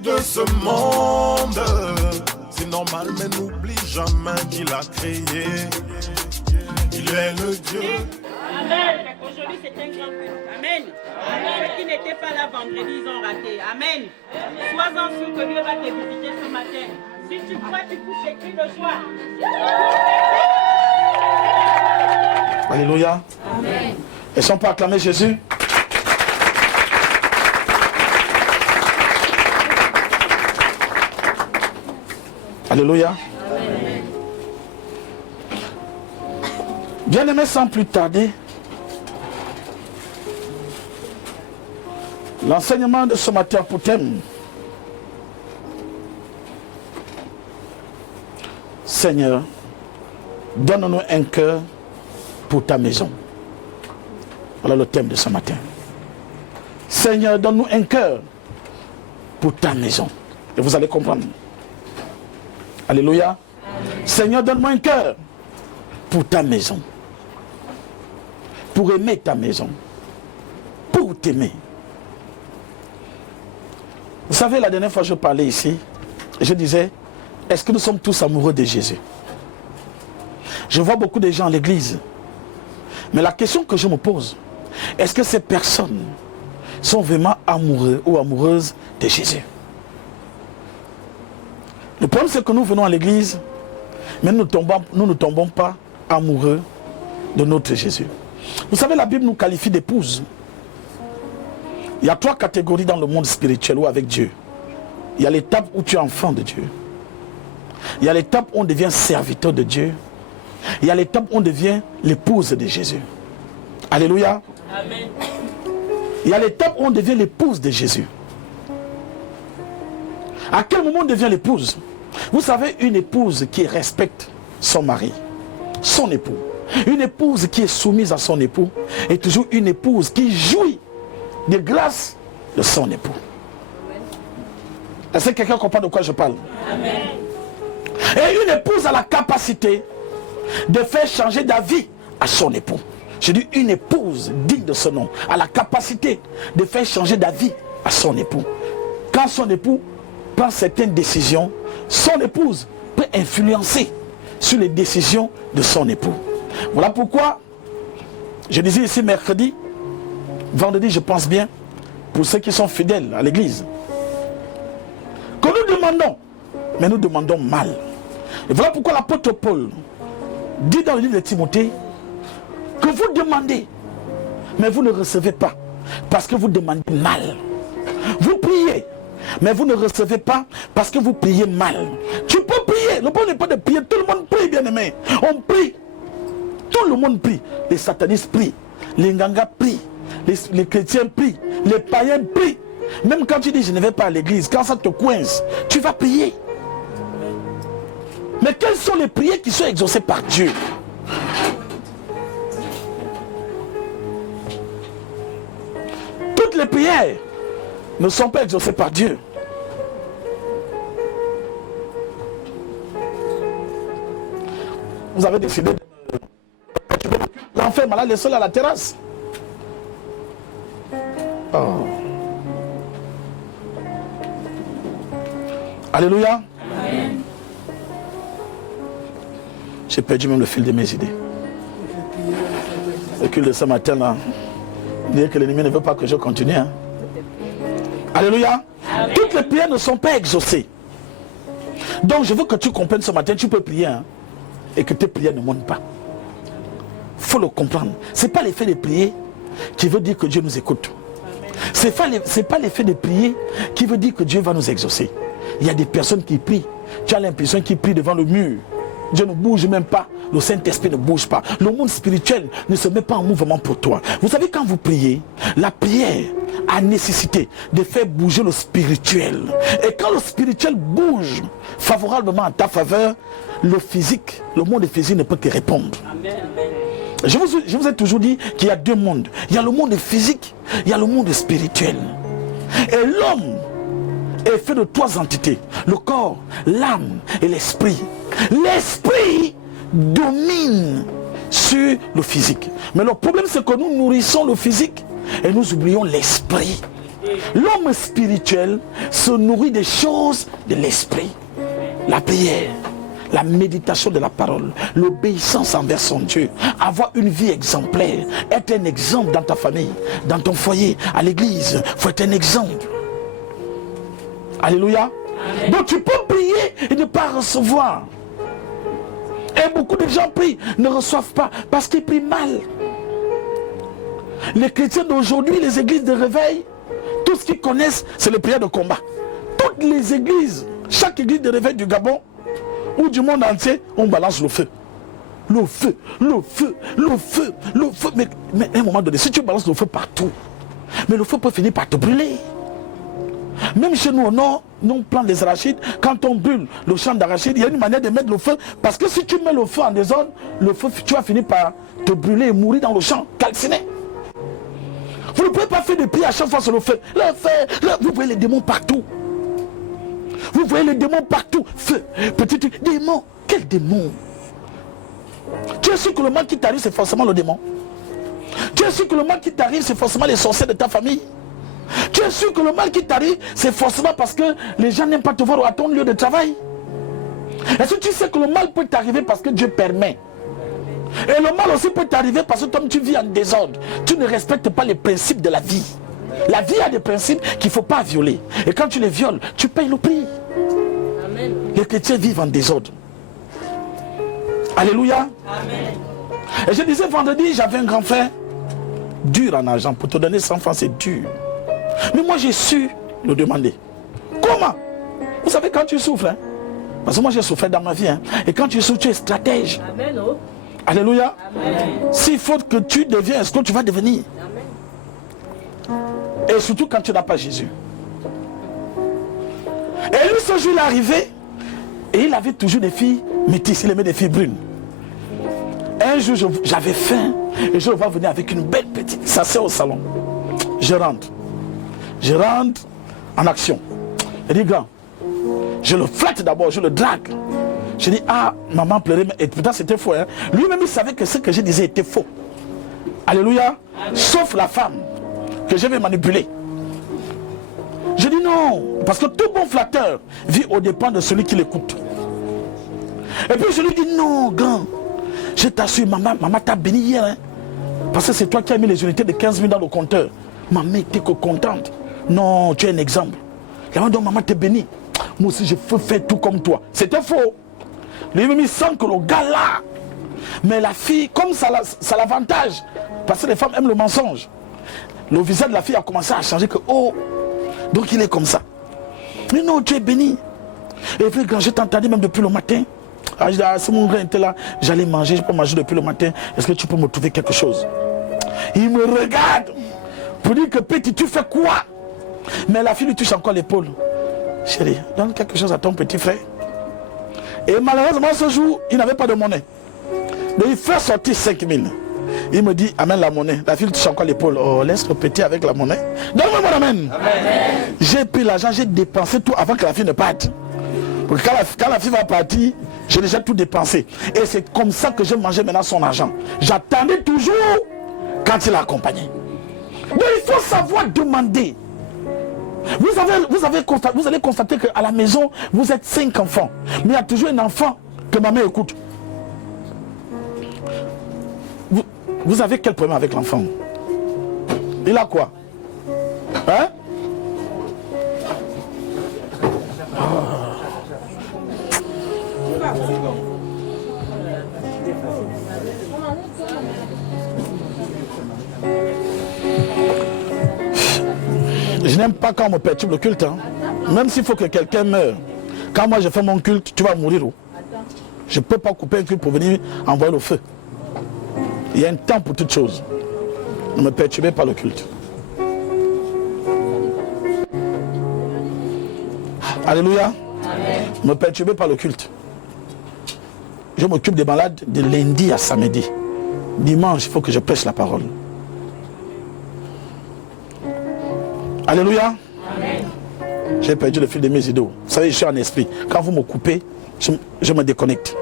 vie de ce monde. C'est normal, mais n'oublie jamais qu'il a créé. Il est le Dieu. Amen. Aujourd'hui, c'est un grand culte. Amen. Ceux qui n'étaient pas là vendredi, ils ont raté. Amen. Sois-en sûr que Dieu va te visiter ce matin. Si tu crois, tu pousses tes cris de joie. Alléluia. Amen. Est-ce qu'on peut acclamer Jésus? Alléluia. Amen. Bien-aimé, sans plus tarder, l'enseignement de ce matin pour thème: Seigneur, donne-nous un cœur pour ta maison. Voilà le thème de ce matin. Seigneur, donne-nous un cœur pour ta maison. Et vous allez comprendre. Alléluia. Seigneur, donne-moi un cœur pour ta maison. Pour aimer ta maison. Pour t'aimer. Vous savez, la dernière fois je parlais ici, je disais, est-ce que nous sommes tous amoureux de Jésus? Je vois beaucoup de gens à l'église. Mais la question que je me pose, est-ce que ces personnes sont vraiment amoureux ou amoureuses de Jésus? Le problème, c'est que nous venons à l'église, mais nous ne tombons pas amoureux de notre Jésus. Vous savez, la Bible nous qualifie d'épouse. Il y a 3 catégories dans le monde spirituel ou avec Dieu. Il y a l'étape où tu es enfant de Dieu. Il y a l'étape où on devient serviteur de Dieu. Il y a l'étape où on devient l'épouse de Jésus. Alléluia. Amen. Il y a l'étape où on devient l'épouse de Jésus. À quel moment on devient l'épouse? Vous savez, une épouse qui respecte son mari, son époux. Une épouse qui est soumise à son époux est toujours une épouse qui jouit des grâces de son époux. Est-ce que quelqu'un comprend de quoi je parle? Amen. Et une épouse a la capacité de faire changer d'avis à son époux. Je dis une épouse digne de ce nom a la capacité de faire changer d'avis à son époux. Quand son époux prend certaines décisions, son épouse peut influencer sur les décisions de son époux. Voilà pourquoi je disais ici mercredi, vendredi je pense bien, pour ceux qui sont fidèles à l'église, que nous demandons, mais nous demandons mal. Et voilà pourquoi l'apôtre Paul dit dans le livre de Timothée que vous demandez, mais vous ne recevez pas, parce que vous demandez mal. Vous priez, mais vous ne recevez pas, parce que vous priez mal. Tu peux prier, le problème n'est pas de prier, tout le monde prie, bien aimé. On prie, tout le monde prie. Les satanistes prient, les ngangas prient, les chrétiens prient, les païens prient. Même quand tu dis je ne vais pas à l'église, quand ça te coince, tu vas prier. Mais quelles sont les prières qui sont exaucées par Dieu? Toutes les prières ne sont pas exaucées par Dieu. Vous avez décidé de... L'enfer malade est seul à la terrasse. Oh. Alléluia. Amen. J'ai perdu même le fil de mes idées. Le culte de ce matin là, dire que l'ennemi ne veut pas que je continue. Hein. Alléluia. Amen. Toutes les prières ne sont pas exaucées. Donc je veux que tu comprennes ce matin, tu peux prier hein, et que tes prières ne montent pas. Il faut le comprendre. Ce n'est pas l'effet de prier qui veut dire que Dieu nous écoute. Ce n'est pas l'effet de prier qui veut dire que Dieu va nous exaucer. Il y a des personnes qui prient. Tu as l'impression qu'ils prient devant le mur. Dieu ne bouge même pas. Le Saint-Esprit ne bouge pas. Le monde spirituel ne se met pas en mouvement pour toi. Vous savez, quand vous priez, la prière a nécessité de faire bouger le spirituel. Et quand le spirituel bouge favorablement à ta faveur, le physique, le monde physique ne peut que répondre. Amen. Je vous ai toujours dit qu'il y a 2 mondes. Il y a le monde physique, il y a le monde spirituel. Et l'homme est fait de 3 entités. Le corps, l'âme et l'esprit. L'esprit domine sur le physique. Mais le problème c'est que nous nourrissons le physique et nous oublions l'esprit. L'homme spirituel se nourrit des choses de l'esprit. La prière, la méditation de la parole, l'obéissance envers son Dieu, avoir une vie exemplaire, être un exemple dans ta famille, dans ton foyer, à l'église, il faut être un exemple. Alléluia. Amen. Donc tu peux prier et ne pas recevoir. Et beaucoup de gens prient, ne reçoivent pas parce qu'ils prient mal. Les chrétiens d'aujourd'hui, les églises de réveil, tout ce qu'ils connaissent, c'est les prières de combat. Toutes les églises, chaque église de réveil du Gabon ou du monde entier, on balance le feu. Le feu, le feu, le feu, le feu. Mais à un moment donné, si tu balances le feu partout, mais le feu peut finir par te brûler. Même chez nous au nord, nous on plante les arachides. Quand on brûle le champ d'arachides, il y a une manière de mettre le feu. Parce que si tu mets le feu en désordre, le feu, tu vas finir par te brûler et mourir dans le champ, calciné. Vous ne pouvez pas faire de prières à chaque fois sur le feu. Le feu, vous voyez les démons partout. Vous voyez les démons partout. Feu, petit démon. Quel démon? Tu es sûr que le mal qui t'arrive, c'est forcément le démon? Tu es sûr que le mal qui t'arrive, c'est forcément les sorciers de ta famille? Tu es sûr que le mal qui t'arrive, c'est forcément parce que les gens n'aiment pas te voir à ton lieu de travail? Est-ce que tu sais que le mal peut t'arriver parce que Dieu permet? Et le mal aussi peut t'arriver parce que comme tu vis en désordre, tu ne respectes pas les principes de la vie. La vie a des principes qu'il ne faut pas violer. Et quand tu les violes, tu payes le prix. Amen. Les chrétiens vivent en désordre. Alléluia. Amen. Et je disais vendredi, j'avais un grand frère dur en argent. Pour te donner 100 francs, c'est dur. Mais moi, j'ai su le demander. Comment? Vous savez, quand tu souffres, hein? Parce que moi, j'ai souffert dans ma vie. Hein? Et quand tu souffres, tu es stratège. Amen. Oh. Alléluia. S'il faut que tu deviens ce que tu vas devenir. Amen. Et surtout quand tu n'as pas Jésus. Et lui, ce jour, il est arrivé. Et il avait toujours des filles métisses. Il aimait des filles brunes. Un jour, j'avais faim. Et je le vois venir avec une belle petite. Ça c'est au salon. Je rentre en action. Il dit, grand, je le flatte d'abord, je le drague. Je dis, ah, maman pleurait, et pourtant c'était faux. Hein? Lui-même, il savait que ce que je disais était faux. Alléluia. Amen. Sauf la femme que je vais manipuler. Je dis non, parce que tout bon flatteur vit au dépens de celui qui l'écoute. Et puis je lui dis, non, grand, je t'assure, maman t'a béni hier. Hein? Parce que c'est toi qui as mis les unités de 15 000 dans le compteur. Maman était que contente. Non, tu es un exemple. La maman dit, maman t'es béni. Moi aussi, je peux faire tout comme toi. C'était faux. Lui-même, il sent que le gars là. Mais la fille, comme ça l'avantage. Parce que les femmes aiment le mensonge. Le visage de la fille a commencé à changer. Que, oh, donc il est comme ça. Mais non, tu es béni. Et puis, quand je t'entendais même depuis le matin. Ah, je dis, ah, si mon grain était là, j'allais manger, je peux manger depuis le matin. Est-ce que tu peux me trouver quelque chose? Il me regarde pour dire que petit, tu fais quoi? Mais la fille lui touche encore l'épaule. Chérie, donne quelque chose à ton petit frère. Et malheureusement, ce jour, il n'avait pas de monnaie. Donc il fait sortir 5 000. Il me dit, amène la monnaie. La fille lui touche encore l'épaule. Oh, laisse le petit avec la monnaie. Donne-moi mon amène. J'ai pris l'argent, j'ai dépensé tout avant que la fille ne parte. Parce que quand la fille va partir, j'ai déjà tout dépensé. Et c'est comme ça que je mangeais maintenant son argent. J'attendais toujours quand il a accompagné. Donc il faut savoir demander. Vous allez constater qu'à la maison, vous êtes 5 enfants. Mais il y a toujours un enfant que maman écoute. Vous avez quel problème avec l'enfant? Il a quoi? Hein? Je n'aime pas quand on me perturbe le culte. Hein. Même s'il faut que quelqu'un meure. Quand moi je fais mon culte, tu vas mourir où? Je ne peux pas couper un culte pour venir envoyer le feu. Il y a un temps pour toute chose. Ne me perturbez pas le culte. Alléluia. Ne me perturbez pas le culte. Je m'occupe des malades de lundi à samedi. Dimanche, il faut que je prêche la parole. Alléluia. Amen. J'ai perdu le fil de mes idées. Vous savez, je suis en esprit. Quand vous me coupez, je me déconnecte.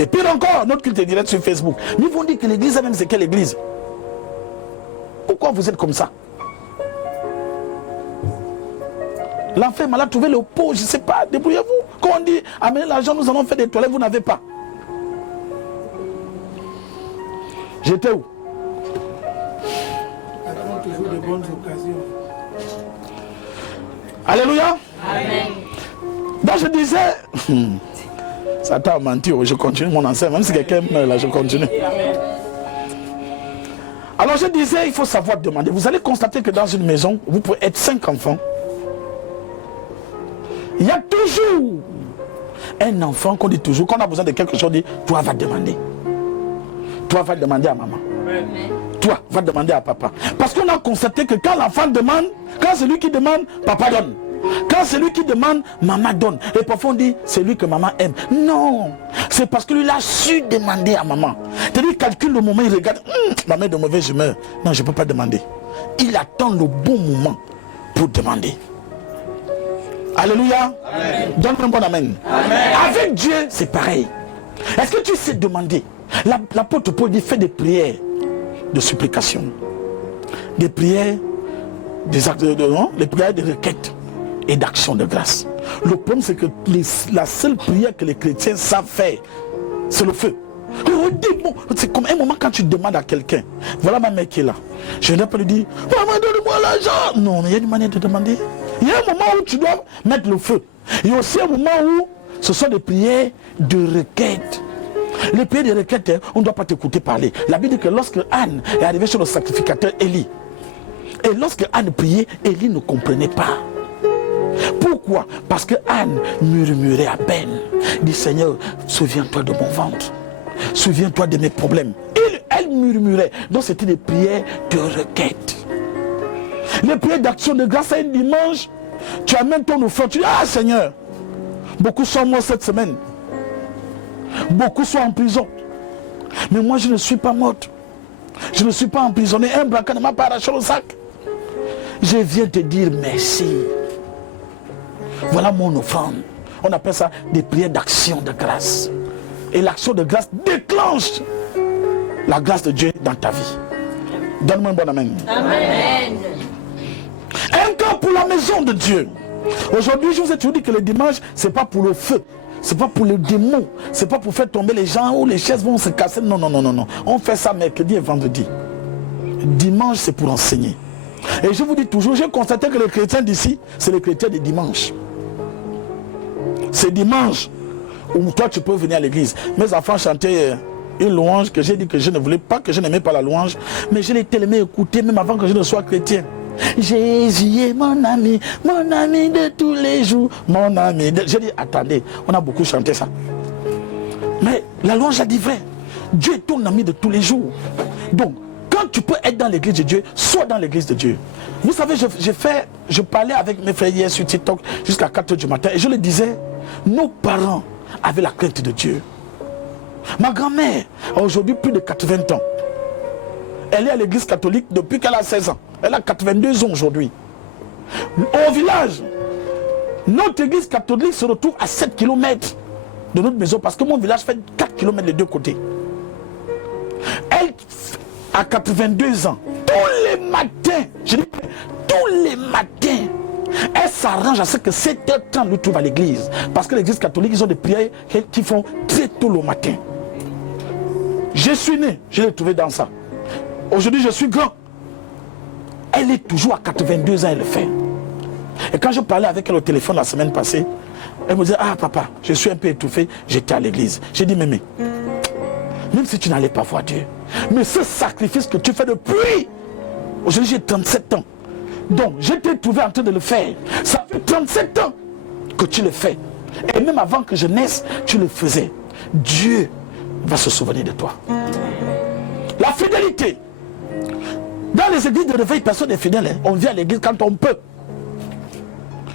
Et pire encore, notre culte est direct sur Facebook. Mais ils vont dire que l'église même, c'est quelle église? Pourquoi vous êtes comme ça? L'enfant est malade, trouvez le pot, je ne sais pas, débrouillez-vous. Quand on dit, amenez l'argent, nous allons faire des toilettes, vous n'avez pas. J'étais où? Toujours de bonnes occasions. Alléluia. Amen. Donc je disais, ça t'a menti, je continue mon enseignement, même si quelqu'un meurt là, je continue. Alors je disais, il faut savoir demander. Vous allez constater que dans une maison, vous pouvez être 5 enfants. Il y a toujours un enfant qu'on dit toujours, quand on a besoin de quelque chose, on dit, toi va demander. Toi va demander à maman. Amen. Toi va demander à papa. Parce qu'on a constaté que quand l'enfant demande, quand c'est lui qui demande, papa donne. Quand c'est lui qui demande, maman donne. Et parfois on dit, c'est lui que maman aime. Non, c'est parce que lui a su demander à maman. C'est-à-dire, il calcule le moment, il regarde, maman est de mauvaise humeur. Non, je ne peux pas demander. Il attend le bon moment pour demander. Alléluia. Donne-moi un bon amen. Amen. Avec Dieu, c'est pareil. Est-ce que tu sais demander? L'apôtre Paul dit, fais des prières de supplication. Des prières, des actes des prières de requête et d'action de grâce. Le problème, c'est que la seule prière que les chrétiens savent faire, c'est le feu. C'est comme un moment quand tu demandes à quelqu'un, voilà ma mère qui est là. Je ne vais pas lui dire, maman, donne-moi l'argent. Non, il y a une manière de demander. Il y a un moment où tu dois mettre le feu. Il y a aussi un moment où ce sont des prières de requête. Les prières de requête, on ne doit pas t'écouter parler. La Bible dit que lorsque Anne est arrivée sur le sacrificateur Élie, et lorsque Anne priait, Élie ne comprenait pas. Pourquoi? Parce que Anne murmurait à peine. Dit, Seigneur, souviens-toi de mon ventre. Souviens-toi de mes problèmes. Elle murmurait. Donc c'était des prières de requête. Les prières d'action de grâce à un dimanche, tu amènes ton offrande, tu dis, ah Seigneur, beaucoup sont morts cette semaine. Beaucoup sont en prison. Mais moi je ne suis pas morte. Je ne suis pas emprisonné. Un braquin ne m'a pas arraché le sac. Je viens te dire merci. Voilà mon offrande. On appelle ça des prières d'action de grâce. Et l'action de grâce déclenche la grâce de Dieu dans ta vie. Donne-moi un bon amen. Amen. Un cas pour la maison de Dieu. Aujourd'hui, je vous ai toujours dit que le dimanche, c'est pas pour le feu. C'est pas pour le démon. C'est pas pour faire tomber les gens ou les chaises vont se casser. Non, non, non, non, non. On fait ça mercredi et vendredi. Dimanche, c'est pour enseigner. Et je vous dis toujours, j'ai constaté que les chrétiens d'ici, c'est les chrétiens du dimanche. C'est dimanche où toi tu peux venir à l'église. Mes enfants chantaient une louange que j'ai dit que je ne voulais pas, que je n'aimais pas la louange, mais je l'ai tellement écouté même avant que je ne sois chrétien. Jésus est mon ami de tous les jours, mon ami. J'ai dit, attendez, on a beaucoup chanté ça. Mais la louange a dit vrai. Dieu est ton ami de tous les jours. Donc, quand tu peux être dans l'église de Dieu, sois dans l'église de Dieu. Vous savez, je parlais avec mes frères hier sur TikTok jusqu'à 4h du matin et je le disais, nos parents avaient la crainte de Dieu. Ma grand-mère a aujourd'hui plus de 80 ans. Elle est à l'église catholique depuis qu'elle a 16 ans. Elle a 82 ans aujourd'hui. Au village, notre église catholique se retrouve à 7 km de notre maison parce que mon village fait 4 km des deux côtés. Elle a 82 ans. Tous les matins, je dis tous les matins, elle s'arrange à ce que 7h30 nous trouve à l'église. Parce que l'église catholique, ils ont des prières qui font très tôt le matin. Je suis né, je l'ai trouvé dans ça. Aujourd'hui, je suis grand. Elle est toujours à 82 ans, elle le fait. Et quand je parlais avec elle au téléphone la semaine passée, elle me disait, ah papa, je suis un peu étouffé, j'étais à l'église. J'ai dit, mémé, même si tu n'allais pas voir Dieu, mais ce sacrifice que tu fais depuis, aujourd'hui j'ai 37 ans. Donc, je t'ai trouvé en train de le faire. Ça fait 37 ans que tu le fais. Et même avant que je naisse, tu le faisais. Dieu va se souvenir de toi. La fidélité. Dans les églises de réveil, personne n'est fidèle. Hein. On vient à l'église quand on peut.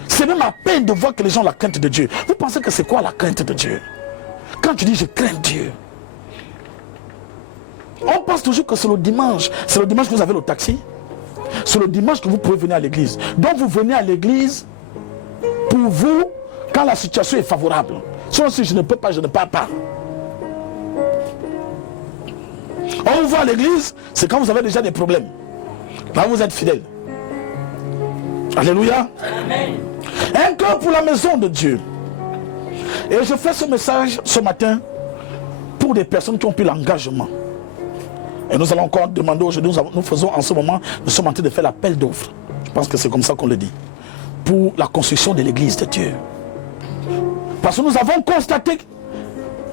C'est même à peine de voir que les gens ont la crainte de Dieu. Vous pensez que c'est quoi la crainte de Dieu? Quand tu dis je crains Dieu, on pense toujours que c'est le dimanche. C'est le dimanche que vous avez le taxi. C'est le dimanche que vous pouvez venir à l'église. Donc vous venez à l'église pour vous quand la situation est favorable. Sinon si je ne peux pas, je ne pars pas. On vous voit à l'église, c'est quand vous avez déjà des problèmes. Là vous êtes fidèle. Alléluia. Amen. Un cœur pour la maison de Dieu. Et je fais ce message ce matin pour des personnes qui ont pris l'engagement. Et nous allons encore demander aujourd'hui, nous faisons en ce moment, nous sommes en train de faire l'appel d'offres. Je pense que c'est comme ça qu'on le dit. Pour la construction de l'église de Dieu. Parce que nous avons constaté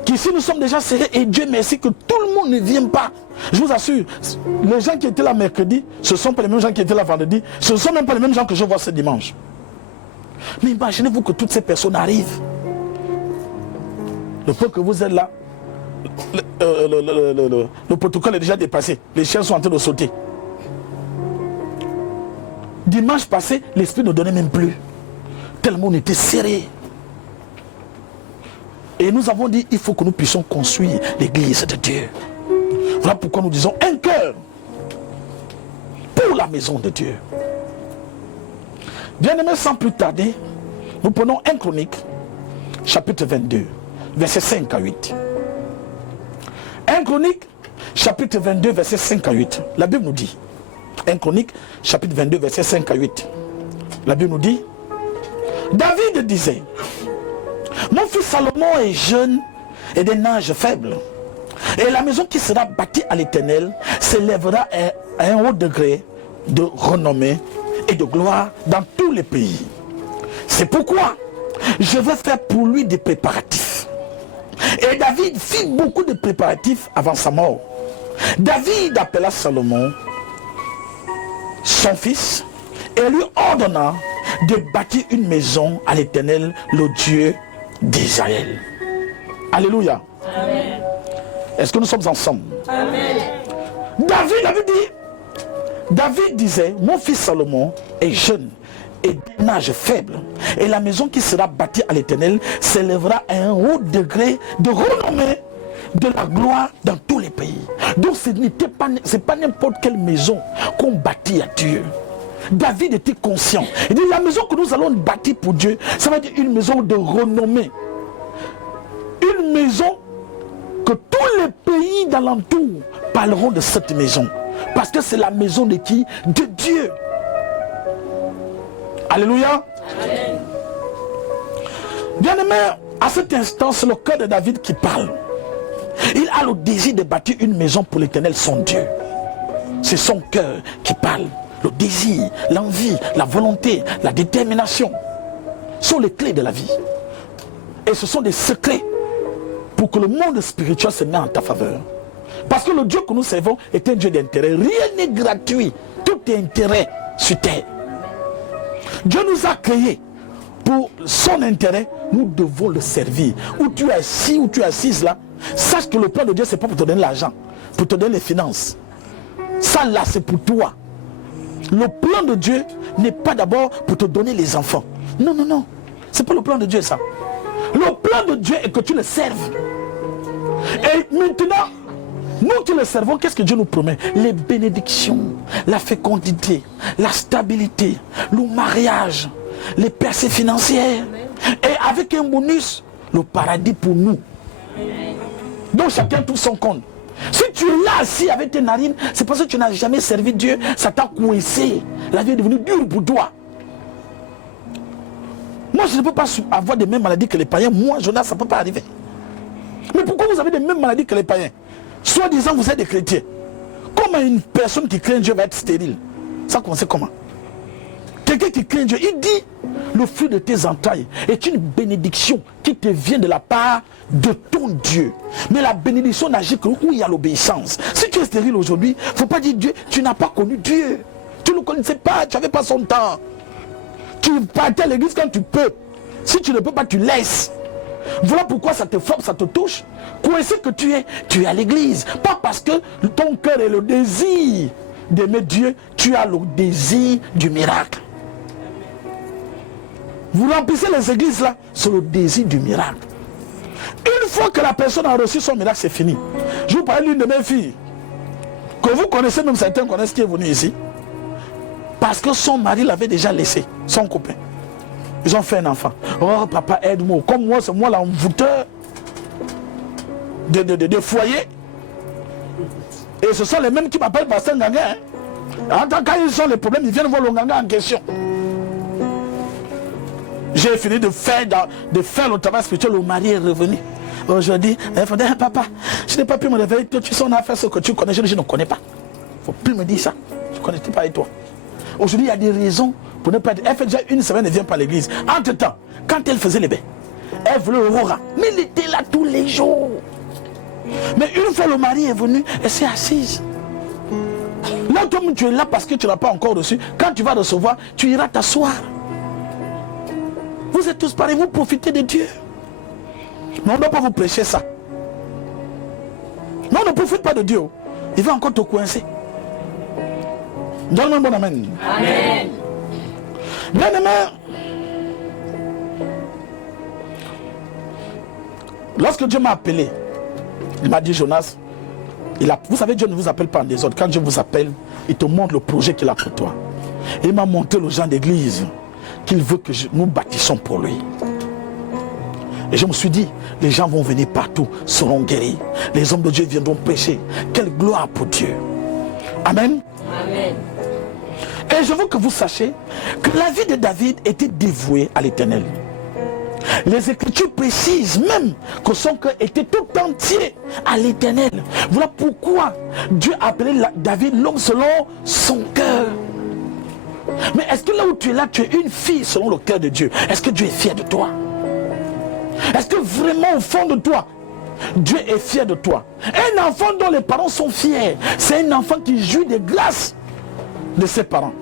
qu'ici nous sommes déjà serrés et Dieu merci que tout le monde ne vient pas. Je vous assure, les gens qui étaient là mercredi, ce ne sont pas les mêmes gens qui étaient là vendredi, ce ne sont même pas les mêmes gens que je vois ce dimanche. Mais imaginez-vous que toutes ces personnes arrivent. Le peu que vous êtes là, le protocole est déjà dépassé. Les chiens sont en train de sauter. Dimanche passé, l'esprit ne donnait même plus. Tellement on était serré. Et nous avons dit, il faut que nous puissions construire l'église de Dieu. Voilà pourquoi nous disons un cœur pour la maison de Dieu. Bien-aimés, sans plus tarder, nous prenons 1 Chronique, chapitre 22, versets 5 à 8. 1 Chronique, chapitre 22, versets 5 à 8. La Bible nous dit, 1 Chronique, chapitre 22, versets 5 à 8. La Bible nous dit, David disait, mon fils Salomon est jeune et d'un âge faible. Et la maison qui sera bâtie à l'Éternel s'élèvera à un haut degré de renommée et de gloire dans tous les pays. C'est pourquoi je vais faire pour lui des préparatifs. Et David fit beaucoup de préparatifs avant sa mort. David appela Salomon, son fils, et lui ordonna de bâtir une maison à l'Éternel, le Dieu d'Israël. Alléluia. Amen. Est-ce que nous sommes ensemble? Amen. David disait, mon fils Salomon est jeune et d'un âge faible. Et la maison qui sera bâtie à l'Éternel s'élèvera à un haut degré de renommée de la gloire dans tous les pays. Donc ce n'est pas n'importe quelle maison qu'on bâtit à Dieu. David était conscient. Il dit, la maison que nous allons bâtir pour Dieu, ça va être une maison de renommée. Une maison que tous les pays d'alentour parleront de cette maison. Parce que c'est la maison de qui? De Dieu. Alléluia. Amen. Bien-aimé, à cet instant, c'est le cœur de David qui parle. Il a le désir de bâtir une maison pour l'Éternel, son Dieu. C'est son cœur qui parle. Le désir, l'envie, la volonté, la détermination sont les clés de la vie. Et ce sont des secrets pour que le monde spirituel se mette en ta faveur. Parce que le Dieu que nous servons est un Dieu d'intérêt. Rien n'est gratuit. Tout est intérêt sur terre. Dieu nous a créés pour son intérêt. Nous devons le servir. Où tu es assis, où tu es assise là, sache que le plan de Dieu, c'est pas pour te donner l'argent, pour te donner les finances. Ça là, c'est pour toi. Le plan de Dieu n'est pas d'abord pour te donner les enfants. Non, non, non. C'est pas le plan de Dieu, ça. Le plan de Dieu est que tu le serves. Et maintenant, nous qui le servons, qu'est-ce que Dieu nous promet? Les bénédictions, la fécondité, la stabilité, le mariage, les percées financières. Et avec un bonus, le paradis pour nous. Donc chacun trouve son compte. Si tu es là assis avec tes narines, c'est parce que tu n'as jamais servi Dieu, ça t'a coincé. La vie est devenue dure pour toi. Moi, je ne peux pas avoir les mêmes maladies que les païens. Moi, Jonas, ça ne peut pas arriver. Mais pourquoi vous avez les mêmes maladies que les païens? Soi-disant, vous êtes des chrétiens. Comment une personne qui craint Dieu va être stérile? Ça commence comment? Quelqu'un qui craint Dieu, il dit, le fruit de tes entrailles est une bénédiction qui te vient de la part de ton Dieu. Mais la bénédiction n'agit que où il y a l'obéissance. Si tu es stérile aujourd'hui, il ne faut pas dire Dieu, tu n'as pas connu Dieu. Tu ne le connaissais pas, tu n'avais pas son temps. Tu partais à l'église quand tu peux. Si tu ne peux pas, tu laisses. Voilà pourquoi ça te frappe, ça te touche. Coincé que tu es à l'église. Pas parce que ton cœur est le désir d'aimer Dieu, tu as le désir du miracle. Vous remplissez les églises là, c'est le désir du miracle. Une fois que la personne a reçu son miracle, c'est fini. Je vous parle d'une de mes filles, que vous connaissez, même certains connaissent, qui est venu ici. Parce que son mari l'avait déjà laissé, son copain. Ils ont fait un enfant. Oh papa, aide-moi. Comme moi, c'est moi l'envoûteur de foyer. Et ce sont les mêmes qui m'appellent Pasteur Nganga. En tant qu'ils ont les problèmes, ils viennent voir le Nganga en question. J'ai fini de faire le travail spirituel, le mari est revenu. Aujourd'hui, il faut dire, papa, je n'ai pas pu me réveiller, toi tu sais, on a fait ce que tu connais, je ne connais pas. Il ne faut plus me dire ça, je ne connais pas avec toi. Aujourd'hui, il y a des raisons pour ne pas être. Elle fait déjà une semaine, elle ne vient pas à l'église. Entre-temps, quand elle faisait les bains, elle voulait Aurora, mais elle était là tous les jours. Mais une fois le mari est venu, elle s'est assise. Là, toi, tu es là parce que tu n'as pas encore reçu. Quand tu vas recevoir, tu iras t'asseoir. Vous êtes tous pareils, vous profitez de Dieu. Mais on ne doit pas vous prêcher ça. Non, ne profite pas de Dieu. Il va encore te coincer. Donne-moi un bon amen. Amen. Bien aimé, lorsque Dieu m'a appelé, il m'a dit, Jonas, vous savez, Dieu ne vous appelle pas en désordre. Quand Dieu vous appelle, il te montre le projet qu'il a pour toi. Et il m'a montré aux gens d'église qu'il veut que nous bâtissons pour lui. Et je me suis dit, les gens vont venir partout, seront guéris. Les hommes de Dieu viendront prêcher. Quelle gloire pour Dieu. Amen. Amen. Et je veux que vous sachiez que la vie de David était dévouée à l'Éternel. Les Écritures précisent même que son cœur était tout entier à l'Éternel. Voilà pourquoi Dieu a appelé David l'homme selon son cœur. Mais est-ce que là où tu es là, tu es une fille selon le cœur de Dieu? Est-ce que Dieu est fier de toi? Est-ce que vraiment au fond de toi, Dieu est fier de toi? Un enfant dont les parents sont fiers, c'est un enfant qui jouit des grâces de ses parents.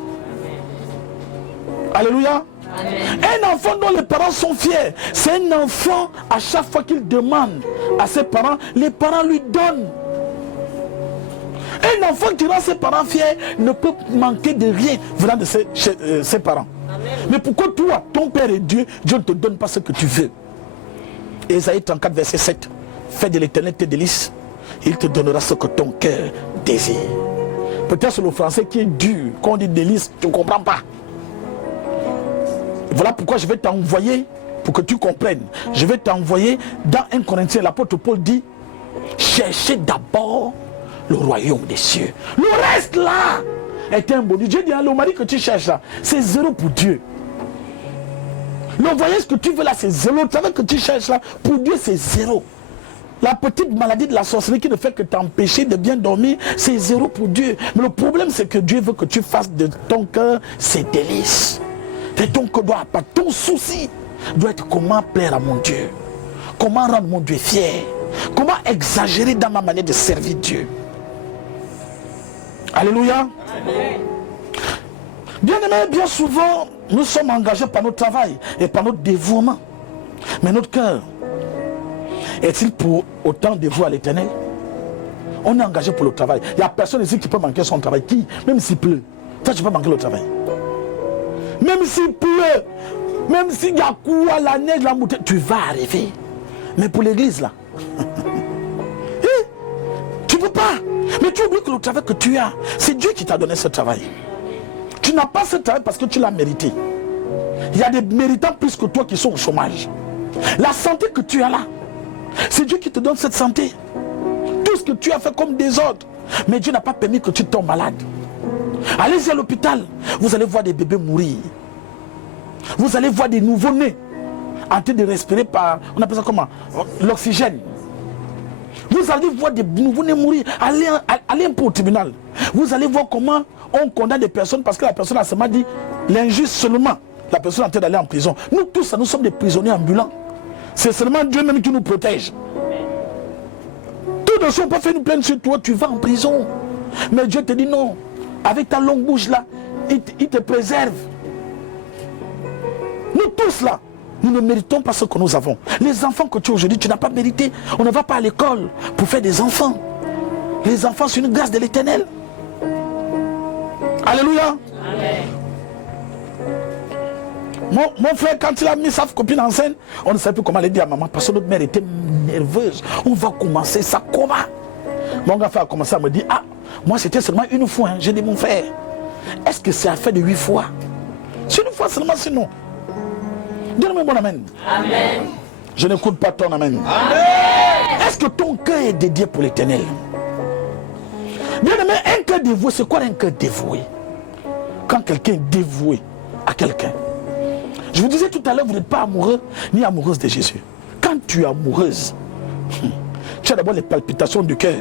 Alléluia. Amen. Un enfant dont les parents sont fiers, c'est un enfant, à chaque fois qu'il demande à ses parents, les parents lui donnent. Un enfant qui rend ses parents fiers ne peut manquer de rien venant de ses parents. Amen. Mais pourquoi toi, ton père est Dieu, Dieu ne te donne pas ce que tu veux? Ésaïe 34, verset 7. Fais de l'Éternel tes délices, il te donnera ce que ton cœur désire. Peut-être c'est le français qui est dur. Quand on dit délices, tu ne comprends pas. Voilà pourquoi je vais t'envoyer, pour que tu comprennes, je vais t'envoyer dans 1 Corinthiens, l'apôtre Paul dit, cherchez d'abord le royaume des cieux. Le reste là est un bonus. Dieu dit, le mari que tu cherches là, c'est zéro pour Dieu. Le voyage que tu veux là, c'est zéro. Le travail que tu cherches là, pour Dieu, c'est zéro. La petite maladie de la sorcellerie qui ne fait que t'empêcher de bien dormir, c'est zéro pour Dieu. Mais le problème, c'est que Dieu veut que tu fasses de ton cœur ses délices. Et ton cœur doit pas. Ton souci doit être comment plaire à mon Dieu. Comment rendre mon Dieu fier. Comment exagérer dans ma manière de servir Dieu. Alléluia. Amen. Bien aimé, bien souvent, nous sommes engagés par notre travail et par notre dévouement. Mais notre cœur est-il pour autant dévoué à l'Éternel? On est engagé pour le travail. Il n'y a personne ici qui peut manquer son travail. Qui? Même s'il pleut. Toi, tu peux manquer le travail. Même s'il pleut, même s'il y a quoi, la neige, la montagne, tu vas arriver. Mais pour l'église, là, tu ne peux pas. Mais tu oublies que le travail que tu as, c'est Dieu qui t'a donné ce travail. Tu n'as pas ce travail parce que tu l'as mérité. Il y a des méritants plus que toi qui sont au chômage. La santé que tu as là, c'est Dieu qui te donne cette santé. Tout ce que tu as fait comme désordre, mais Dieu n'a pas permis que tu tombes malade. Allez à l'hôpital, vous allez voir des bébés mourir. Vous allez voir des nouveau-nés en train de respirer par, on appelle ça comment? L'oxygène. Vous allez voir des nouveau-nés mourir. Allez un peu au tribunal. Vous allez voir comment on condamne des personnes parce que la personne a seulement dit l'injuste seulement. La personne est en train d'aller en prison. Nous tous, nous sommes des prisonniers ambulants. C'est seulement Dieu même qui nous protège. Tout de suite, on peut faire une plainte sur toi, tu vas en prison. Mais Dieu te dit non. Avec ta longue bouche là, il te préserve. Nous tous là, nous ne méritons pas ce que nous avons. Les enfants que tu as aujourd'hui, tu n'as pas mérité. On ne va pas à l'école pour faire des enfants. Les enfants, c'est une grâce de l'Éternel. Alléluia. Amen. Mon frère, quand il a mis sa copine en scène, on ne savait plus comment aller dire à maman parce que notre mère était nerveuse. On va commencer ça comment? Mon grand frère a commencé à me dire, ah, moi c'était seulement une fois. Hein. J'ai dit, mon frère, est-ce que c'est affaire de 8 fois? C'est une fois seulement, sinon. Donne-moi mon amen. Amen. Je n'écoute pas ton amen. Amen. Est-ce que ton cœur est dédié pour l'Éternel? Bien aimé, un cœur dévoué, c'est quoi un cœur dévoué? Quand quelqu'un est dévoué à quelqu'un. Je vous disais tout à l'heure, vous n'êtes pas amoureux ni amoureuse de Jésus. Quand tu es amoureuse, tu as d'abord les palpitations du cœur.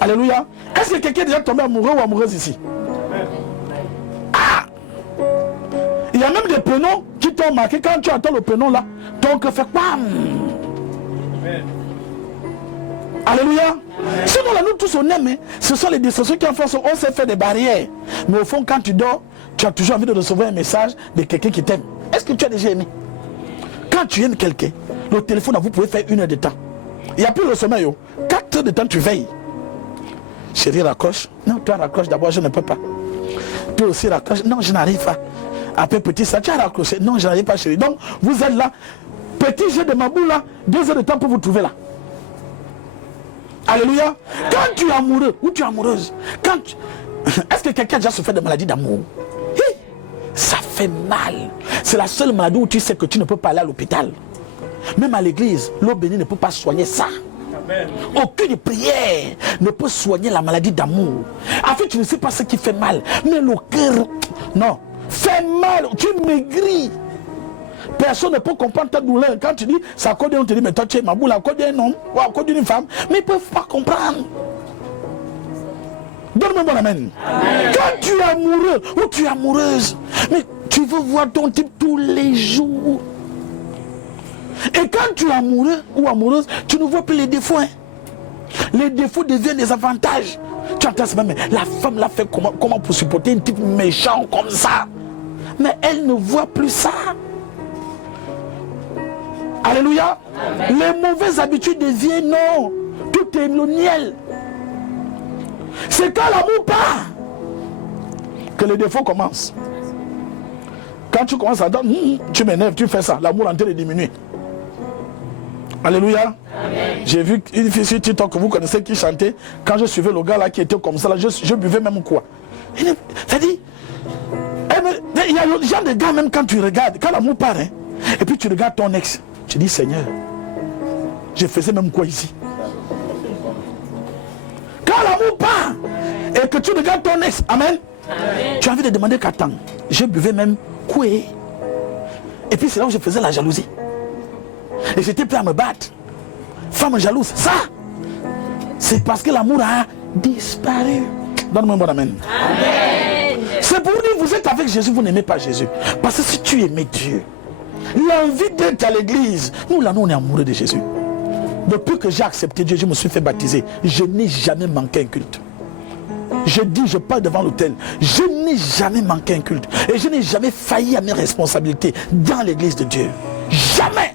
Alléluia. Est-ce que quelqu'un est déjà tombé amoureux ou amoureuse ici? Ah! Il y a même des prénoms qui t'ont marqué. Quand tu entends le prénom là, ton cœur fait pam. Alléluia. Sinon là, nous tous on aime. Ce sont les distractions qui en font. On s'est fait des barrières. Mais au fond, quand tu dors, tu as toujours envie de recevoir un message de quelqu'un qui t'aime. Est-ce que tu as déjà aimé? Quand tu aimes quelqu'un, le téléphone, vous pouvez faire 1 heure de temps. Il n'y a plus le sommeil. 4 heures de temps, tu veilles. Chérie, raccroche. Non, toi raccroche d'abord, je ne peux pas. Toi aussi raccroche. Non, je n'arrive pas. Après petit, ça, tu as raccroché. Non, je n'arrive pas, chérie. Donc, vous êtes là. Petit jeu de ma boule là. 2 heures de temps pour vous trouver là. Alléluia. Quand tu es amoureux ou tu es amoureuse, est-ce que quelqu'un a déjà souffert de maladie d'amour? Ça fait mal. C'est la seule maladie où tu sais que tu ne peux pas aller à l'hôpital. Même à l'église, l'eau bénie ne peut pas soigner ça. Amen. Aucune prière ne peut soigner la maladie d'amour. En fait, tu ne sais pas ce qui fait mal. Mais le cœur, non, fait mal. Tu maigris. Personne ne peut comprendre ta douleur. Quand tu dis, ça cause on te dit, mais toi tu es ma boule, à cause d'un homme, ou à cause d'une femme. Mais ils ne peuvent pas comprendre. Donne-moi mon amen. Amen. Quand tu es amoureux ou tu es amoureuse, mais tu veux voir ton type tous les jours. Et quand tu es amoureux ou amoureuse, tu ne vois plus les défauts. Hein. Les défauts deviennent des avantages. Tu entends ça, mais la femme l'a fait comment pour supporter un type méchant comme ça? Mais elle ne voit plus ça. Alléluia. Amen. Les mauvaises habitudes deviennent non. Tout est le miel. C'est quand l'amour part que les défauts commencent. Quand tu commences à dire, tu m'énerves, tu fais ça, l'amour en train de diminuer. Alléluia. Amen. J'ai vu une fille sur TikTok que vous connaissez qui chantait. Quand je suivais le gars là qui était comme ça, là, je buvais même quoi. C'est-à-dire, il y a le genre de gars même quand tu regardes, quand l'amour part, hein, et puis tu regardes ton ex, tu dis Seigneur, je faisais même quoi ici? Quand l'amour part et que tu regardes ton ex, amen, amen. Tu as envie de demander qu'attends, je buvais même quoi? Et puis c'est là où je faisais la jalousie. Et j'étais prêt à me battre. Femme jalouse, ça, c'est parce que l'amour a disparu. Donne-moi un bon amen. Amen. C'est pour dire vous êtes avec Jésus, vous n'aimez pas Jésus. Parce que si tu aimais Dieu, l'envie d'être à l'église, nous là, nous on est amoureux de Jésus. Depuis que j'ai accepté Dieu, je me suis fait baptiser. Je n'ai jamais manqué un culte. Je parle devant l'autel. Je n'ai jamais manqué un culte. Et je n'ai jamais failli à mes responsabilités dans l'église de Dieu. Jamais.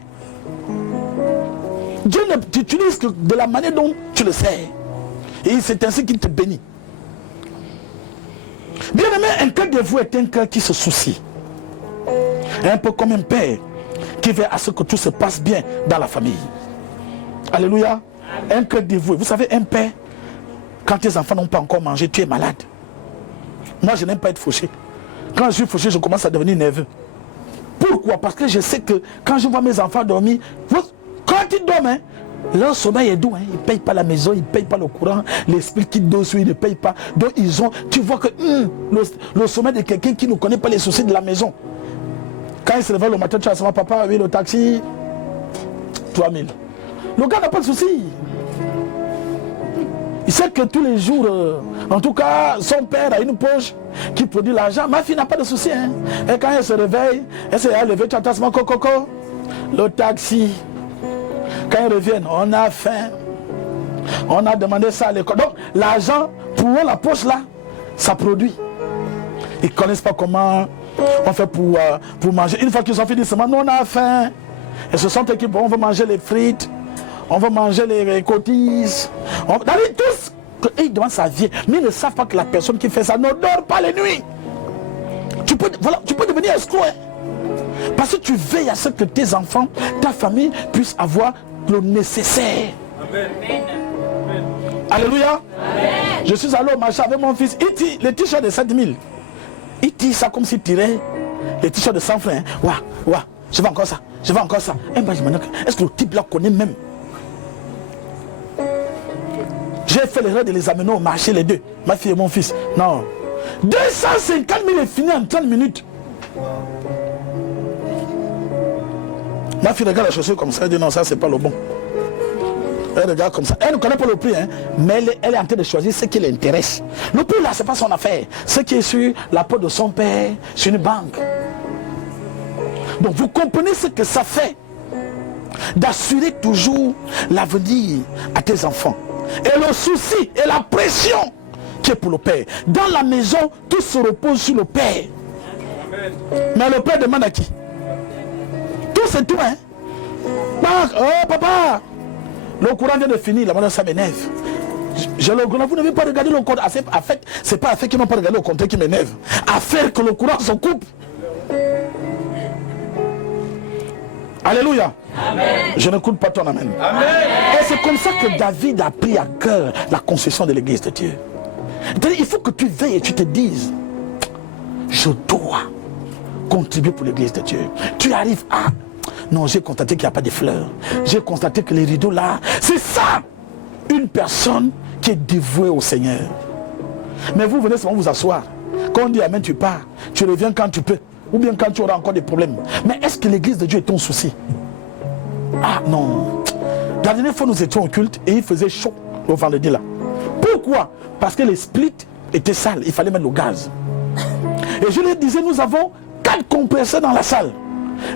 Dieu ne t'utilise que de la manière dont tu le sais. Et c'est ainsi qu'il te bénit. Bien aimé, un cœur de vous est un cœur qui se soucie. Un peu comme un père qui veut à ce que tout se passe bien dans la famille. Alléluia. Un cœur dévoué. Vous savez, un père, quand tes enfants n'ont pas encore mangé, tu es malade. Moi, je n'aime pas être fauché. Quand je suis fauché, je commence à devenir nerveux. Pourquoi? Parce que je sais que quand je vois mes enfants dormir, quand ils dorment, hein, leur sommeil est doux. Hein. Ils ne payent pas la maison, ils ne payent pas le courant. L'esprit qui dort sur, ils ne payent pas. Donc, tu vois que le sommeil de quelqu'un qui ne connaît pas les soucis de la maison. Quand il se réveille le matin, tu vas savoir, papa, oui, le taxi, 3000. Le gars n'a pas de soucis. Il sait que tous les jours, en tout cas, son père a une poche qui produit l'argent. Ma fille n'a pas de soucis. Hein. Et quand elle se réveille, elle se réveille, tu entends coco, le taxi. Quand ils reviennent, on a faim. On a demandé ça à l'école. Donc, l'argent, pour eux, la poche là, ça produit. Ils ne connaissent pas comment on fait pour manger. Une fois qu'ils ont fini seulement, nous on a faim. Et ce sont eux qui on veut manger les frites, on veut manger les cotises. Tous, ils demandent sa vie. Mais ils ne savent pas que la personne qui fait ça ne dort pas les nuits. Tu peux devenir escroc. Hein? Parce que tu veilles à ce que tes enfants, ta famille puissent avoir le nécessaire. Amen. Amen. Alléluia. Amen. Je suis allé au marché avec mon fils. Il tire les t-shirts de 7000. Il tire ça comme s'il tirait les t-shirts de 100 francs. Hein. Ouah, je veux encore ça. Je veux encore ça. Et ben, je me dis, est-ce que le type là connaît même? J'ai fait l'erreur de les amener au marché les deux. Ma fille et mon fils. Non. 250 000 est fini en 30 minutes. Ma fille regarde la chaussure comme ça, elle dit non, ça c'est pas le bon. Elle regarde comme ça. Elle ne connaît pas le prix, hein, mais elle est en train de choisir ce qui l'intéresse. Le prix là, c'est pas son affaire. Ce qui est sur la peau de son père, sur une banque. Donc vous comprenez ce que ça fait d'assurer toujours l'avenir à tes enfants. Et le souci et la pression qui est pour le père. Dans la maison, tout se repose sur le père. Amen. Mais le père demande à qui? Tout c'est tout, hein. Oh papa, le courant vient de finir, la monnaie ça m'énerve. Vous n'avez pas regardé le compte. En fait, c'est pas affaire qu'ils n'ont pas regardé le compte qui m'énerve. Affaire que le courant se coupe. Alléluia. Amen. Je n'écoute pas ton amen. Amen. Et c'est comme ça que David a pris à cœur la concession de l'église de Dieu. Il faut que tu veilles et tu te dises, je dois contribuer pour l'église de Dieu. Tu arrives à... Non, j'ai constaté qu'il n'y a pas de fleurs. J'ai constaté que les rideaux là, c'est ça, une personne qui est dévouée au Seigneur. Mais vous venez seulement vous asseoir. Quand on dit amen, tu pars. Tu reviens quand tu peux. Ou bien quand tu auras encore des problèmes. Mais est-ce que l'église de Dieu est ton souci? Ah non. La dernière fois nous étions au culte et il faisait chaud le vendredi là. Pourquoi? Parce que les splits étaient sales. Il fallait mettre le gaz. Et je leur disais, nous avons 4 compresseurs dans la salle.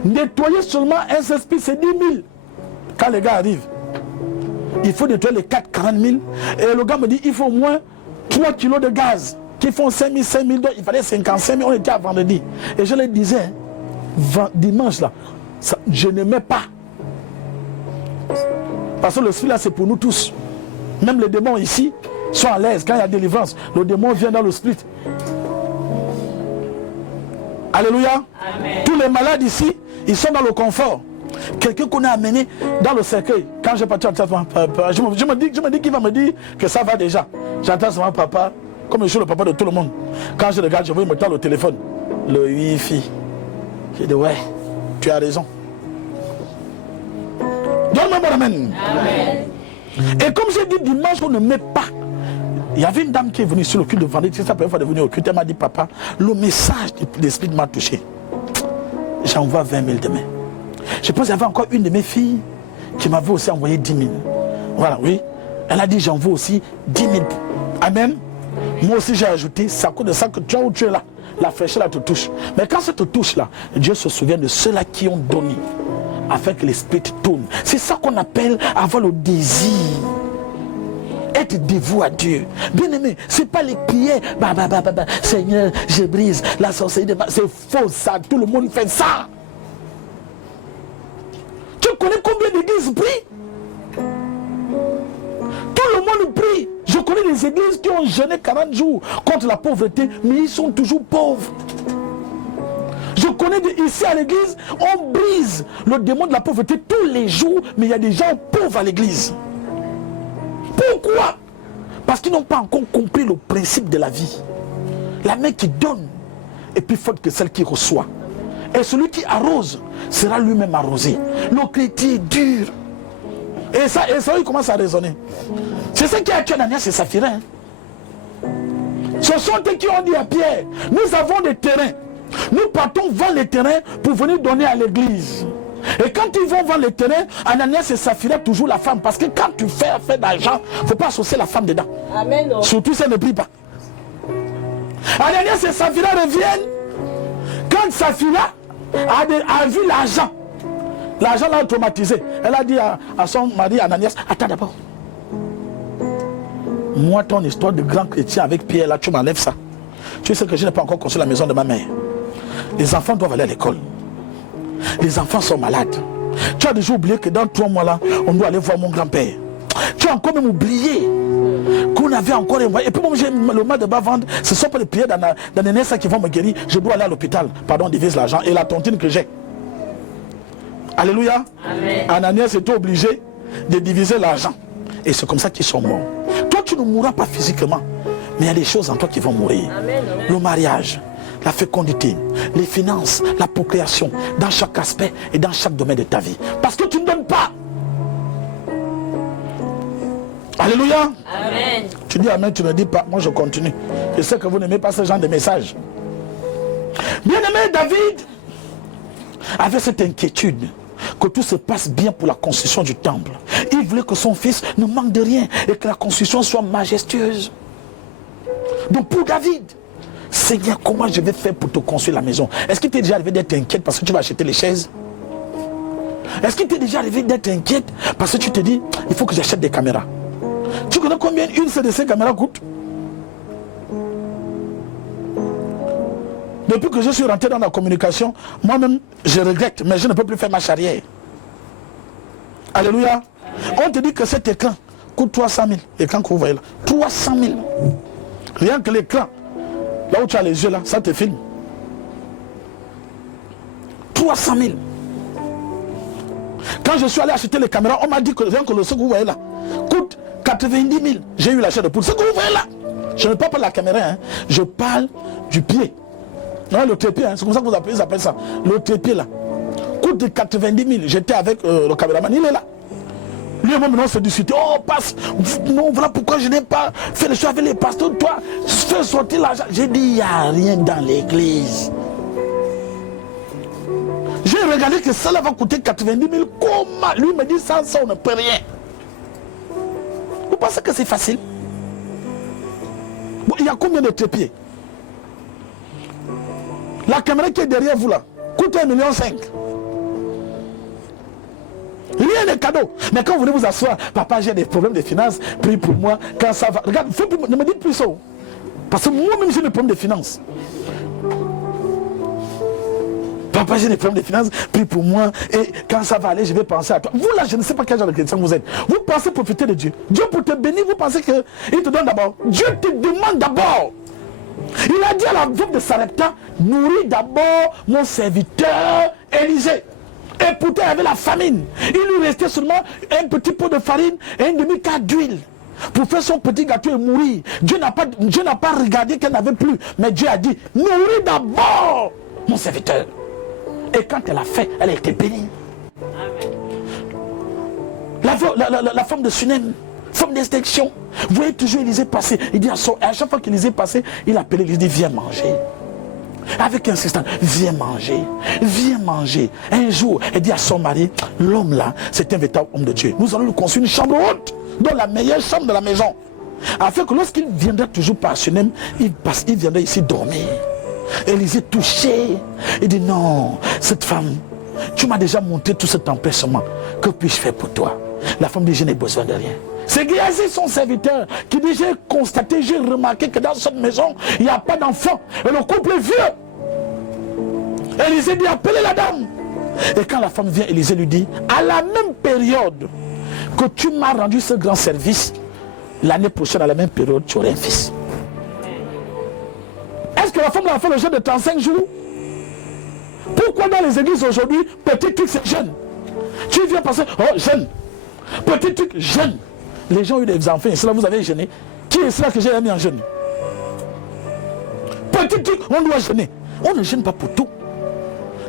Nettoyer seulement un split, c'est 10 000. Quand les gars arrivent, il faut nettoyer les 4, 40 000. Et le gars me dit, il faut au moins 3 kilos de gaz. Qui font 5 000, donc il fallait 55 000, on était à vendredi. Et je leur disais, dimanche là, ça, je n'aimais pas. Parce que le split là, c'est pour nous tous. Même les démons ici sont à l'aise. Quand il y a délivrance, le démon vient dans le split. Alléluia. Amen. Tous les malades ici, ils sont dans le confort. Quelqu'un qu'on a amené dans le cercueil. Quand j'ai parti, je me dis qu'il va me dire que ça va déjà. J'entends souvent papa. Comme je suis le papa de tout le monde. Quand je regarde, je vois, il me tend le téléphone. Le Wi-Fi. J'ai dit, ouais, tu as raison. Donne-moi mon amen. Amen. Et comme j'ai dit dimanche, on ne met pas. Il y avait une dame qui est venue sur le culte de vendredi. C'est sa première fois de venir au culte. Elle m'a dit, papa, le message de l'esprit m'a touché. J'envoie 20 000 demain. Je pense qu'il y avait encore une de mes filles qui m'avait aussi envoyé 10 000. Voilà, oui. Elle a dit, j'envoie aussi 10 000. Amen. Moi aussi j'ai ajouté, c'est à cause de ça que tu es là. La fraîcheur là te touche. Mais quand ça te touche là, Dieu se souvient de ceux-là qui ont donné afin que l'esprit tourne. C'est ça qu'on appelle avoir le désir. Être dévoué à Dieu. Bien aimé, c'est pas les prières. Seigneur, je brise la sorcellerie. C'est faux ça. Tout le monde fait ça. Tu connais combien d'églises prient? Tout le monde prie. Je connais des églises qui ont jeûné 40 jours contre la pauvreté, mais ils sont toujours pauvres. Je connais ici à l'église, on brise le démon de la pauvreté tous les jours, mais il y a des gens pauvres à l'église. Pourquoi? Parce qu'ils n'ont pas encore compris le principe de la vie. La main qui donne est plus forte que celle qui reçoit. Et celui qui arrose sera lui-même arrosé. Le chrétien est dur. Et ça, il commence à raisonner. C'est ce qui a tué Ananias et Saphira. Hein. Ce sont eux qui ont dit à Pierre, nous avons des terrains. Nous partons vendre les terrains pour venir donner à l'église. Et quand ils vont vendre les terrains, Ananias et Saphira toujours la femme. Parce que quand tu fais affaire d'argent, il ne faut pas associer la femme dedans. Amen. Surtout si elle ne prie pas. Ananias et Saphira reviennent. Quand Saphira a vu l'argent, l'argent l'a traumatisé. Elle a dit à son mari Ananias, attends d'abord. Moi, ton histoire de grand chrétien avec Pierre, là, tu m'enlèves ça. Tu sais que je n'ai pas encore construit la maison de ma mère. Les enfants doivent aller à l'école. Les enfants sont malades. Tu as déjà oublié que dans 3 mois là, on doit aller voir mon grand-père. Tu as encore même oublié qu'on avait encore un... Et puis moi, j'ai le mal de bas vendre. Ce ne sont pas les prières d'Ananias qui vont me guérir. Je dois aller à l'hôpital. Pardon, on divise l'argent et la tontine que j'ai. Alléluia. Amen. Ananias était obligé de diviser l'argent. Et c'est comme ça qu'ils sont morts. Toi, tu ne mourras pas physiquement. Mais il y a des choses en toi qui vont mourir. Amen. Le mariage, la fécondité, les finances, la procréation, dans chaque aspect et dans chaque domaine de ta vie. Parce que tu ne donnes pas. Alléluia. Amen. Tu dis amen, tu ne dis pas. Moi, je continue. Je sais que vous n'aimez pas ce genre de message. Bien-aimé, David avait cette inquiétude que tout se passe bien pour la construction du temple. Il voulait que son fils ne manque de rien et que la construction soit majestueuse. Donc pour David, Seigneur, comment je vais faire pour te construire la maison? Est-ce qu'il t'est déjà arrivé d'être inquiète parce que tu vas acheter les chaises? Est-ce qu'il t'est déjà arrivé d'être inquiète parce que tu te dis, il faut que j'achète des caméras? Tu connais combien une seule de ces caméras coûte? Depuis que je suis rentré dans la communication, moi-même, je regrette, mais je ne peux plus faire ma charrière. Alléluia. On te dit que cet écran coûte 300 000. L'écran que vous voyez là. 300 000. Rien que l'écran. Là où tu as les yeux là, ça te filme. 300 000. Quand je suis allé acheter les caméras, on m'a dit que rien que ce que vous voyez là coûte 90 000. J'ai eu l'achat de poudre. Ce que vous voyez là, je ne parle pas de la caméra, hein. Je parle du pied. Non, le trépied, hein. C'est comme ça que vous appelez ça. Le trépied là coûte de 90 000. J'étais avec le caméraman, il est là. Lui et moi maintenant se discuter. Oh, passe. Non, voilà pourquoi je n'ai pas fait le choix avec les pasteurs. Toi, fais sortir l'argent. J'ai dit, il n'y a rien dans l'église. J'ai regardé que ça là va coûter 90 000. Comment? Lui me dit ça on ne peut rien. Vous pensez que c'est facile? Bon, il y a combien de trépieds? La caméra qui est derrière vous là coûte 1,5 million. Rien n'est cadeau. Mais quand vous venez vous asseoir, papa, j'ai des problèmes de finances, prie pour moi, quand ça va. Regarde, ne me dites plus ça. Parce que moi-même j'ai des problèmes de finances. Papa, j'ai des problèmes de finances, prie pour moi, et quand ça va aller, je vais penser à toi. Vous là, je ne sais pas quel genre de chrétien vous êtes. Vous pensez profiter de Dieu. Dieu pour te bénir, vous pensez qu'il te donne d'abord. Dieu te demande d'abord. Il a dit à la veuve de Sarepta, nourris d'abord mon serviteur Élisée. Et pourtant il avait la famine. Il lui restait seulement un petit pot de farine et une demi-quart d'huile pour faire son petit gâteau et mourir. Dieu n'a pas regardé qu'elle n'avait plus. Mais Dieu a dit, nourris d'abord mon serviteur. Et quand elle a fait, elle a été bénie. La femme de Sunem, femme d'extinction. Vous voyez toujours Élisée passer. Il dit à chaque fois qu'Élisée passait, il appelait, il dit viens manger. Avec insistance, viens manger, viens manger. Un jour, elle dit à son mari, l'homme là, c'est un véritable homme de Dieu. Nous allons lui construire une chambre haute, dans la meilleure chambre de la maison. Afin que lorsqu'il viendrait toujours par Sunem, il viendrait ici dormir. Élisée touché, il dit non, cette femme, tu m'as déjà montré tout cet empêchement. Que puis-je faire pour toi? La femme dit, je n'ai besoin de rien. C'est Géasi, son serviteur, qui dit, j'ai constaté, j'ai remarqué que dans cette maison, il n'y a pas d'enfant. Et le couple est vieux. Élisée dit, appelez la dame. Et quand la femme vient, Élisée lui dit, à la même période que tu m'as rendu ce grand service, l'année prochaine, à la même période, tu aurais un fils. Est-ce que la femme a fait le jeûne de 35 jours? Pourquoi dans les églises aujourd'hui, petit truc c'est jeûne? Tu viens passer, oh jeûne. Petit truc, jeûne. Les gens ont eu des enfants, et cela vous avez jeûné. Qui est cela que j'ai mis en jeûne? Petit truc, on doit jeûner. On ne jeûne pas pour tout.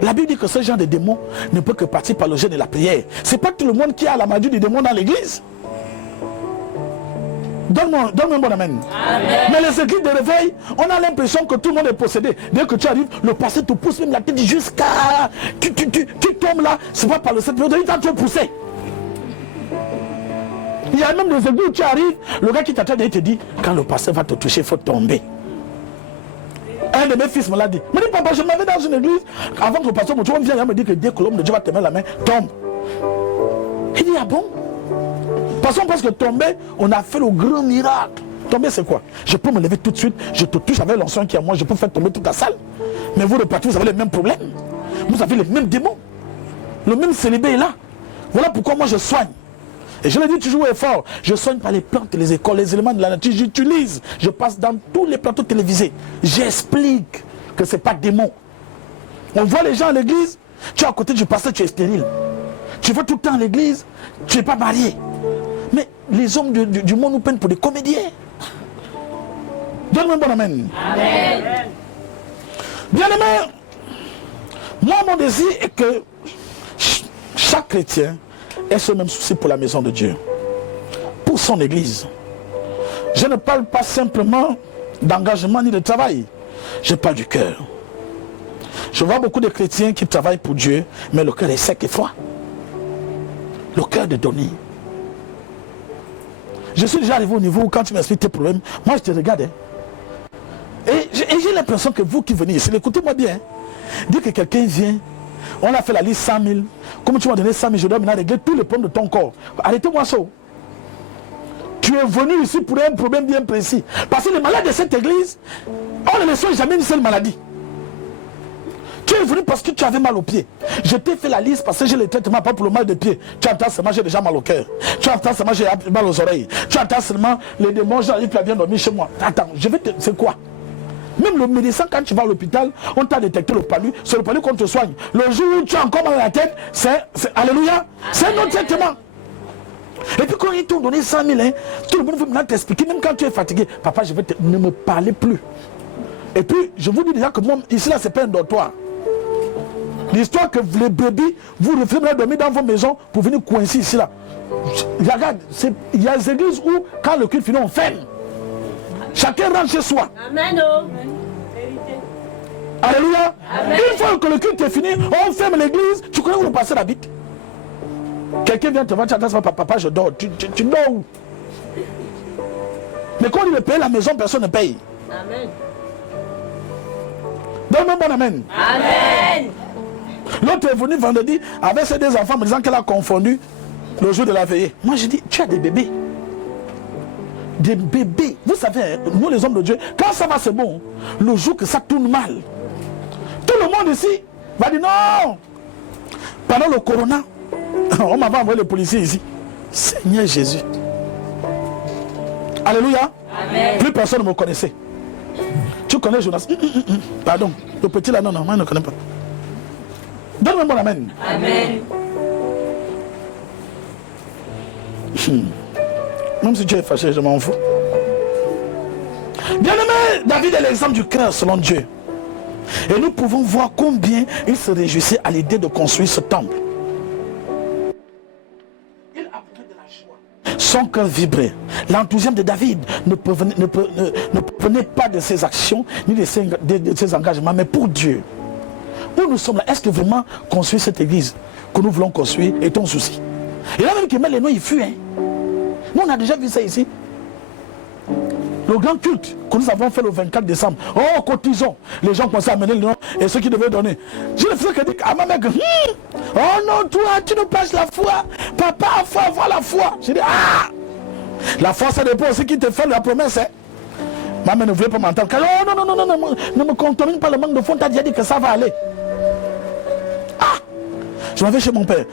La Bible dit que ce genre de démons ne peut que partir par le jeûne et la prière. C'est pas tout le monde qui a la magie du démon dans l'église. Donne-moi un bon amen. Amen. Mais les églises de réveil, on a l'impression que tout le monde est possédé. Dès que tu arrives, le passé te pousse même la tête jusqu'à... Tu tombes là, c'est pas par le Seigneur, il t'a trop poussé. Il y a même des églises où tu arrives, le gars qui t'attend et te dit, quand le pasteur va te toucher, il faut tomber. Un de mes fils me l'a dit. Il me dit, papa, je m'avais dans une église, avant que le pasteur me trouve, il me dit que dès que l'homme de Dieu va te mettre la main, tombe. Il dit, ah bon? Parce qu'on pense que tomber, on a fait le grand miracle. Tomber, c'est quoi? Je peux me lever tout de suite, je te touche avec l'onction qui est à moi, je peux faire tomber toute la salle. Mais vous, le parti, vous avez les mêmes problèmes. Vous avez les mêmes démons. Le même célibé est là. Voilà pourquoi moi je soigne. Et je le dis toujours fort, je soigne par les plantes, les écoles, les éléments de la nature, j'utilise. Je passe dans tous les plateaux télévisés. J'explique que ce n'est pas démon. On voit les gens à l'église, tu es à côté du pasteur, tu es stérile. Tu vas tout le temps à l'église, tu n'es pas marié. Mais les hommes du monde nous prennent pour des comédiens. Donne-moi un bon amen. Amen. Bien aimé, moi mon désir est que chaque chrétien ait ce même souci pour la maison de Dieu, pour son église. Je ne parle pas simplement d'engagement ni de travail, je parle du cœur. Je vois beaucoup de chrétiens qui travaillent pour Dieu, mais le cœur est sec et froid. le cœur de donner. Je suis déjà arrivé au niveau où quand tu m'expliques tes problèmes, moi je te regarde. Et j'ai l'impression que vous qui venez ici, écoutez-moi bien. Dès que quelqu'un vient, on a fait la liste 100 000. Comme tu m'as donné 100 000, je dois maintenant régler tous les problèmes de ton corps. Arrêtez-moi ça. Tu es venu ici pour un problème bien précis. Parce que les malades de cette église, on ne laisse jamais une seule maladie. Tu es venu parce que tu avais mal au pied. Je t'ai fait la liste parce que j'ai les traitements, pas pour le mal de pied. Tu entends seulement, j'ai déjà mal au cœur. Tu entends seulement, j'ai mal aux oreilles. Tu entends seulement, les démons, j'arrive à bien dormir chez moi. Attends, je vais te... C'est quoi? Même le médecin, quand tu vas à l'hôpital, on t'a détecté le palu. C'est le palu qu'on te soigne. Le jour où tu as encore mal à la tête, c'est alléluia, c'est un autre traitement. Et puis quand ils t'ont donné 100 000, hein, tout le monde veut maintenant t'expliquer, même quand tu es fatigué. Papa, je vais te... Ne me parlez plus. Et puis, je vous dis déjà que moi, ici, là, c'est pas un dortoir. L'histoire que les bébés, vous refusez de dormir dans vos maisons pour venir coincer ici là. Regarde, il y a des églises où, quand le culte finit, on ferme. Chacun rentre chez soi. Amen. Alléluia. Amen. Une fois que le culte est fini, on ferme l'église. Tu connais où le pasteur habite? Quelqu'un vient te voir, tu attends, papa, je dors. Tu dors où? Mais quand il veut payer la maison, personne ne paye. Amen. Donne-moi bon amen. Amen. L'autre est venu vendredi avec ses deux enfants me disant qu'elle a confondu le jour de la veillée. Moi je dis, tu as des bébés. Des bébés. Vous savez, nous les hommes de Dieu, quand ça va c'est bon. Le jour que ça tourne mal, tout le monde ici va dire non. Pendant le corona, on m'avait envoyé les policiers ici. Seigneur Jésus. Alléluia. Amen. Plus personne ne me connaissait. Tu connais Jonas? Pardon. Le petit là, non, moi je ne connais pas. Donne-moi mon amen. Amen. Même si tu es fâché, je m'en fous. Bien-aimé, David est l'exemple du cœur selon Dieu. Et nous pouvons voir combien il se réjouissait à l'idée de construire ce temple. Il apportait de la joie. Son cœur vibrait. L'enthousiasme de David ne provenait pas de ses actions ni de ses engagements, mais pour Dieu. Où nous sommes là, est-ce que vraiment construire cette église que nous voulons construire est ton souci? Et là même qui met les noms, il fuit. Hein? Nous on a déjà vu ça ici. Le grand culte que nous avons fait le 24 décembre. Oh, cotisons. Les gens commençaient à amener le nom et ceux qui devaient donner. J'ai le frère qui dit à ma mère, oh non, toi, tu nous passes la foi. Papa, il faut avoir la foi. J'ai dit, ah, la foi, ça dépend aussi qui te fait la promesse. Hein? Maman ne voulait pas m'entendre. Oh non, ne me contamine pas le manque de foi. Tu as déjà dit que ça va aller. Ah, je m'en vais chez mon père.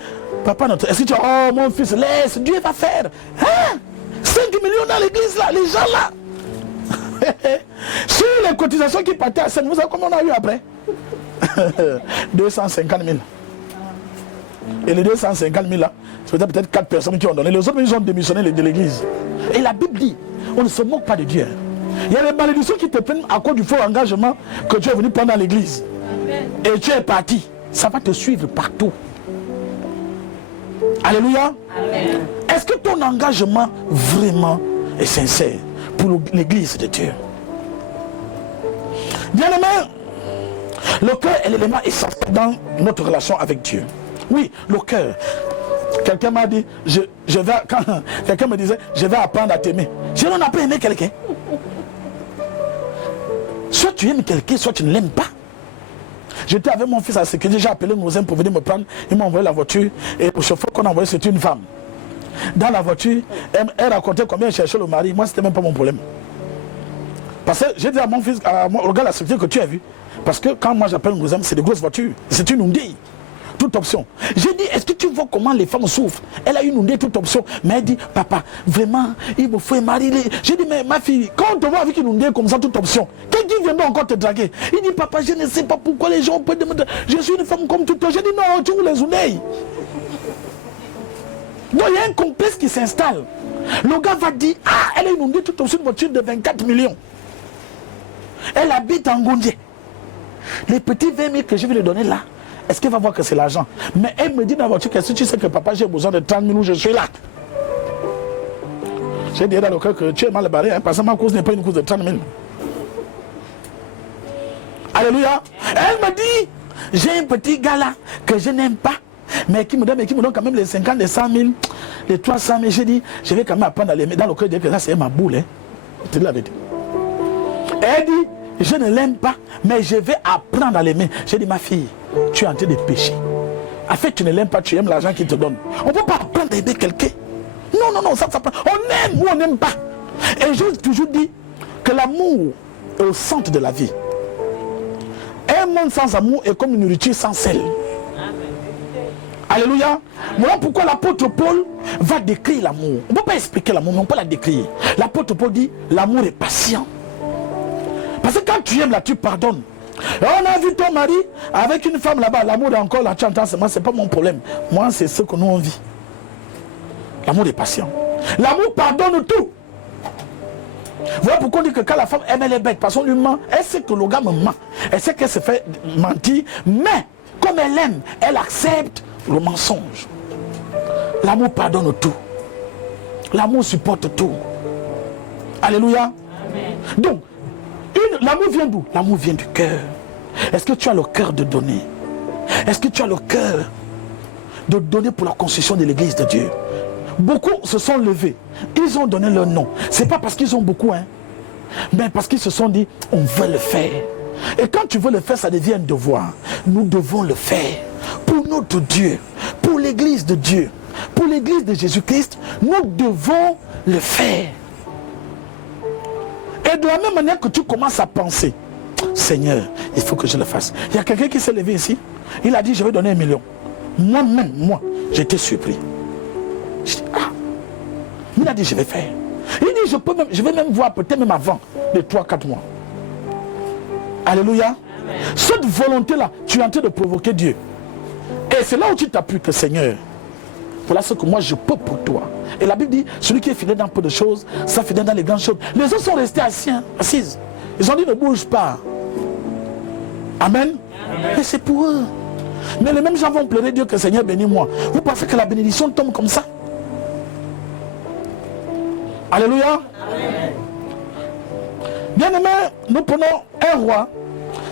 Papa, est-ce que tu as, oh mon fils, laisse, Dieu va faire. Hein? 5 millions dans l'église là, les gens là. Sur les cotisations qui partaient à Seine, vous savez comment on a eu après? 250 000. Et les 250 000 là, c'est peut-être 4 personnes qui ont donné. Les autres, ils ont démissionné de l'église. Et la Bible dit, on ne se moque pas de Dieu. Il y a des malédictions qui te prennent à cause du faux engagement que tu es venu prendre dans l'église. Et tu es parti. Ça va te suivre partout. Alléluia. Amen. Est-ce que ton engagement vraiment est sincère pour l'église de Dieu? Bien-aimé, le cœur est l'élément essentiel dans notre relation avec Dieu. Oui, le cœur. Quelqu'un m'a dit, quand quelqu'un me disait, je vais apprendre à t'aimer. Je n'en ai pas aimé quelqu'un. Soit tu aimes quelqu'un, soit tu ne l'aimes pas. J'étais avec mon fils à la sécurité, j'ai appelé mon voisin pour venir me prendre. Il m'a envoyé la voiture et le chauffeur qu'on a envoyé, c'était une femme. Dans la voiture, elle racontait combien elle cherchait le mari. Moi, c'était même pas mon problème. Parce que j'ai dit à mon fils, regarde la sécurité que tu as vu. Parce que quand moi j'appelle mon voisin, c'est des grosses voitures. C'est une Hyundai. Toute option. J'ai dit, est-ce que tu vois comment les femmes souffrent? Elle a une Hyundai, toute option. Mais elle dit, papa, vraiment, il me faut un mari. J'ai dit, mais ma fille, quand on te voit avec une Hyundai comme ça, toute option, quelqu'un viendra encore te draguer. Il dit, papa, je ne sais pas pourquoi les gens peuvent demander. Je suis une femme comme toute autre. J'ai dit, non, tu roules les Hyundai. Donc il y a un complexe qui s'installe. Le gars va dire, ah, elle a une Hyundai, toute option, une voiture de 24 millions. Elle habite en Gondier. Les petits 20 000 que je vais lui donner là, est-ce qu'elle va voir que c'est l'argent? Mais elle me dit dans la voiture, qu'est-ce que tu sais que papa, j'ai besoin de 30 000 où je suis là? J'ai dit dans le cœur que tu es mal barré, hein, parce que ma cause n'est pas une cause de 30 000. Alléluia. Elle me dit, j'ai un petit gars là que je n'aime pas. mais qui me donne quand même les 50, les 100 000, les 300 000. J'ai dit, je vais quand même apprendre à l'aimer. Dans le cœur, dire que ça, c'est ma boule. Hein. Je te l'avais dit. Elle dit, je ne l'aime pas, mais je vais apprendre à l'aimer. J'ai dit, ma fille, tu es en train de pécher. En fait, tu ne l'aimes pas, tu aimes l'argent qu'il te donne. On ne peut pas apprendre à aimer quelqu'un. Non, ça prend. On aime ou on n'aime pas. Et j'ai toujours dit que l'amour est au centre de la vie. Un monde sans amour est comme une nourriture sans sel. Alléluia. Voilà pourquoi l'apôtre Paul va décrire l'amour. On ne peut pas expliquer l'amour, mais on peut la décrire. L'apôtre Paul dit, l'amour est patient. Parce que quand tu aimes là, tu pardonnes. Et on a vu ton mari avec une femme là-bas, l'amour est encore là, tu entends, c'est pas mon problème. Moi, c'est ce que nous on vit. L'amour est patient. L'amour pardonne tout. Voilà pourquoi on dit que quand la femme aime, elle est bête. Parce qu'on lui ment, elle sait que le gars me ment. Elle sait qu'elle se fait mentir. Mais, comme elle aime, elle accepte le mensonge. L'amour pardonne tout. L'amour supporte tout. Alléluia. Amen. Donc, l'amour vient d'où? L'amour vient du cœur. Est-ce que tu as le cœur de donner? Est-ce que tu as le cœur de donner pour la construction de l'église de Dieu? Beaucoup se sont levés. Ils ont donné leur nom. Ce n'est pas parce qu'ils ont beaucoup, hein, mais parce qu'ils se sont dit, on veut le faire. Et quand tu veux le faire, ça devient un devoir. Nous devons le faire. Pour notre Dieu, pour l'église de Dieu, pour l'église de Jésus-Christ, nous devons le faire. Et de la même manière que tu commences à penser, Seigneur, il faut que je le fasse. Il y a quelqu'un qui s'est levé ici. Il a dit, je vais donner 1 million. Moi, j'étais surpris. Je dis, ah, il a dit, je vais faire. Il dit, je vais même voir, peut-être même avant les 3-4 mois. Alléluia. Amen. Cette volonté-là, tu es en train de provoquer Dieu. Et c'est là où tu t'appuies que Seigneur, voilà ce que moi je peux pour toi. Et la Bible dit, celui qui est fidèle dans peu de choses, ça fidèle dans les grandes choses. Les autres sont restés assises. Ils ont dit, ne bouge pas. Amen. Amen. Et c'est pour eux. Mais les mêmes gens vont pleurer Dieu que Seigneur bénis-moi. Vous pensez que la bénédiction tombe comme ça? Alléluia. Amen. Bien aimé, nous prenons 1 Roi,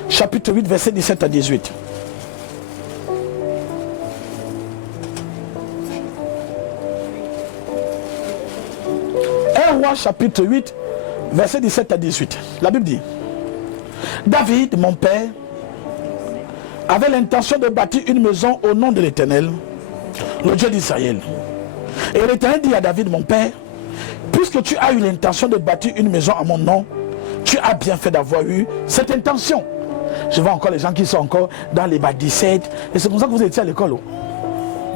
chapitre 8, verset 17 à 18. 1 Roi, chapitre 8, verset 17 à 18. La Bible dit, David, mon père, avait l'intention de bâtir une maison au nom de l'Éternel, le Dieu d'Israël. Et l'Éternel dit à David, mon père, puisque tu as eu l'intention de bâtir une maison à mon nom, tu as bien fait d'avoir eu cette intention. Je vois encore les gens qui sont encore dans les bas 17. Et c'est comme ça que vous étiez à l'école.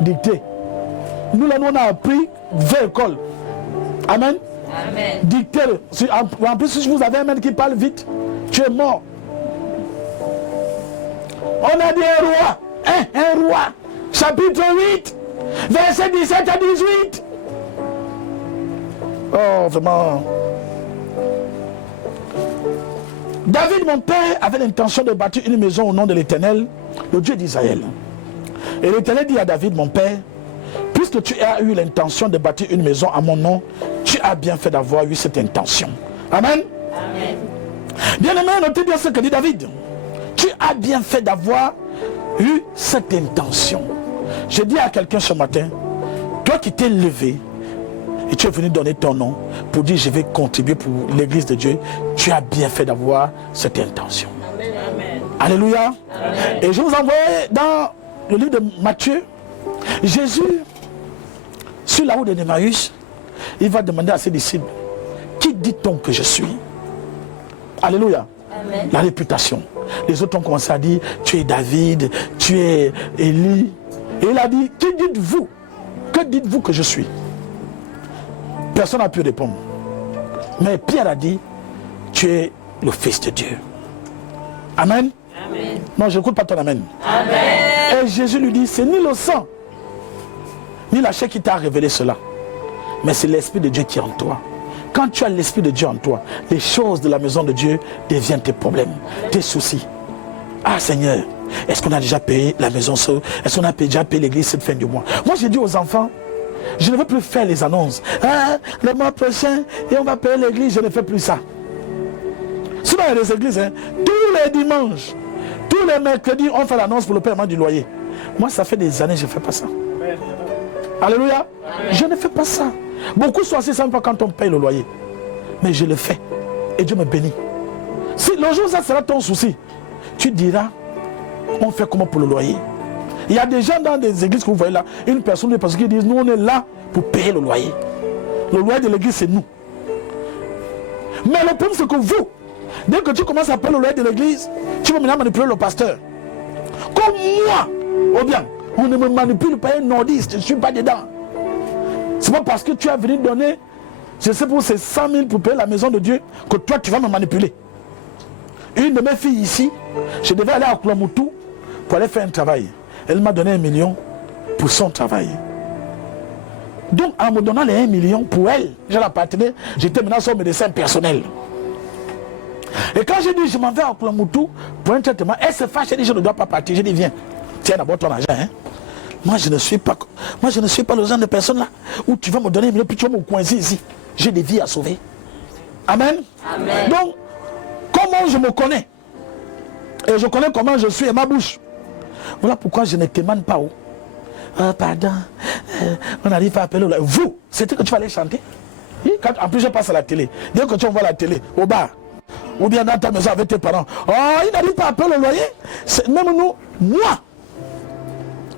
Dictée. Nous, là, nous, on a appris vers l'école. Amen. Amen. Dictée. En plus, si vous avez un mec qui parle vite, tu es mort. On a dit un roi. Un roi. Chapitre 8. Verset 17 à 18. Oh, vraiment. David, mon père, avait l'intention de bâtir une maison au nom de l'Éternel, le Dieu d'Israël. Et l'Éternel dit à David, mon père, puisque tu as eu l'intention de bâtir une maison à mon nom, tu as bien fait d'avoir eu cette intention. Amen. Amen. Bien aimé, notez bien ce que dit David. Tu as bien fait d'avoir eu cette intention. Je dis à quelqu'un ce matin, toi qui t'es levé, et tu es venu donner ton nom pour dire je vais contribuer pour l'église de Dieu, tu as bien fait d'avoir cette intention. Amen. Alléluia. Amen. Et je vous envoie dans le livre de Matthieu, Jésus, sur la route de Emmaüs, il va demander à ses disciples, qui dit-on que je suis? Alléluia. Amen. La réputation. Les autres ont commencé à dire, tu es David, tu es Élie. Et il a dit, qui dites-vous? Que dites-vous que je suis? Personne n'a pu répondre. Mais Pierre a dit, tu es le Fils de Dieu. Amen. Amen. Non, je n'écoute pas ton amen. Amen. Et Jésus lui dit, c'est ni le sang, ni la chair qui t'a révélé cela, mais c'est l'Esprit de Dieu qui est en toi. Quand tu as l'Esprit de Dieu en toi, les choses de la maison de Dieu deviennent tes problèmes, tes soucis. Ah Seigneur, est-ce qu'on a déjà payé la maison? Est-ce qu'on a déjà payé l'église cette fin du mois? Moi j'ai dit aux enfants, je ne veux plus faire les annonces. Ah, le mois prochain, et on va payer l'église, je ne fais plus ça. Souvent il y a des églises, tous les dimanches, tous les mercredis, on fait l'annonce pour le paiement du loyer. Moi, ça fait des années que je ne fais pas ça. Alléluia. Je ne fais pas ça. Beaucoup sont assis seulement quand on paye le loyer. Mais je le fais. Et Dieu me bénit. Si le jour où ça sera ton souci, tu diras, on fait comment pour le loyer? Il y a des gens dans des églises que vous voyez là, une personne, parce qu'ils disent, nous on est là pour payer le loyer. Le loyer de l'église, c'est nous. Mais le problème, c'est que vous, dès que tu commences à payer le loyer de l'église, tu vas maintenant manipuler le pasteur. Comme moi, ou bien, on ne me manipule pas un nordiste, je ne suis pas dedans. C'est pas parce que tu as venu donner, je sais pour ces 100 000 pour payer la maison de Dieu, que toi tu vas me manipuler. Une de mes filles ici, je devais aller à Koulamoutou pour aller faire un travail. Elle m'a donné 1 million pour son travail. Donc en me donnant les 1 million pour elle, je l'appartenais, j'étais maintenant son médecin personnel. Et quand j'ai dit je m'en vais à Koulamoutou pour un traitement, elle se fâche, elle dit je ne dois pas partir. J'ai dit viens, tiens d'abord ton argent. Hein. Moi je ne suis pas le genre de personne là où tu vas me donner 1 million puis tu vas me coincer ici. J'ai des vies à sauver. Amen. Amen. Donc comment je me connais et je connais comment je suis et ma bouche. Voilà pourquoi je ne t'émane pas. Pardon, on n'arrive pas à appeler. Vous, c'était que tu vas aller chanter. Quand, en plus je passe à la télé. Dès que tu envoies la télé au bar, ou bien dans ta maison avec tes parents, oh, il n'arrive pas à appeler le loyer. Même nous, moi,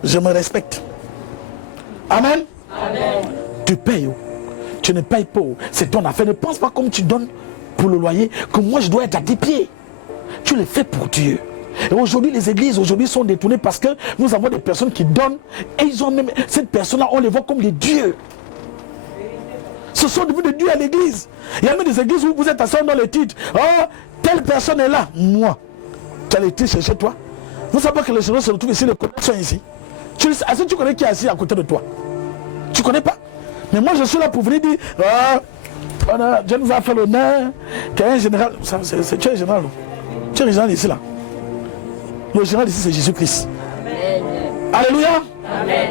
je me respecte. Amen. Amen. Tu payes. Tu ne payes pas. C'est ton affaire. Ne pense pas comme tu donnes pour le loyer que moi je dois être à tes pieds. Tu le fais pour Dieu. Et aujourd'hui, les églises sont détournées parce que nous avons des personnes qui donnent et ils ont même cette personne-là, on les voit comme des dieux. Ce sont devenus des dieux à l'église. Il y a même des églises où vous êtes assis dans le titre. Oh, telle personne est là. Moi, tu as été chez toi. Vous savez pas que les gens se retrouvent ici, les connexions ici. Est-ce que tu connais qui est assis à côté de toi? Tu connais pas? Mais moi, je suis là pour venir dire, oh, Dieu nous a fait l'honneur qu'il y a un général. Tu es général. Tu es général ici là. Le général ici c'est Jésus-Christ. Alléluia.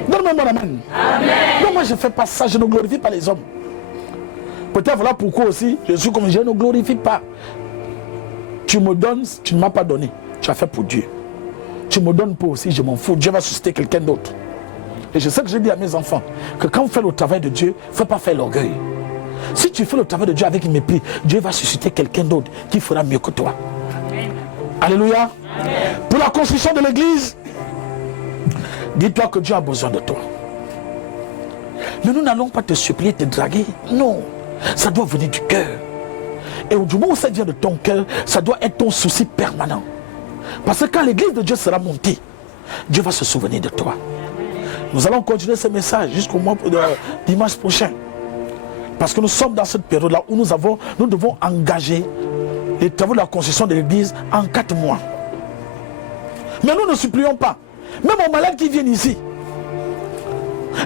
Donne-moi mon amen. Amen. Non, moi je ne fais pas ça, je ne glorifie pas les hommes. Peut-être voilà pourquoi aussi je suis comme je ne glorifie pas. Tu me donnes, tu ne m'as pas donné. Tu as fait pour Dieu. Tu me donnes pas aussi, je m'en fous. Dieu va susciter quelqu'un d'autre. Et je sais que j'ai dit à mes enfants que quand vous faites le travail de Dieu, il ne faut pas faire l'orgueil. Si tu fais le travail de Dieu avec mépris, Dieu va susciter quelqu'un d'autre qui fera mieux que toi. Amen. Alléluia. Amen. Pour la construction de l'église, dis-toi que Dieu a besoin de toi. Mais nous n'allons pas te supplier, te draguer. Non, ça doit venir du cœur. Et du moment où ça vient de ton cœur, ça doit être ton souci permanent. Parce que quand l'église de Dieu sera montée, Dieu va se souvenir de toi. Nous allons continuer ce message jusqu'au mois de dimanche prochain. Parce que nous sommes dans cette période-là où nous devons engager les travaux de la construction de l'église en 4 mois. Mais nous ne supplions pas. Même aux malades qui viennent ici.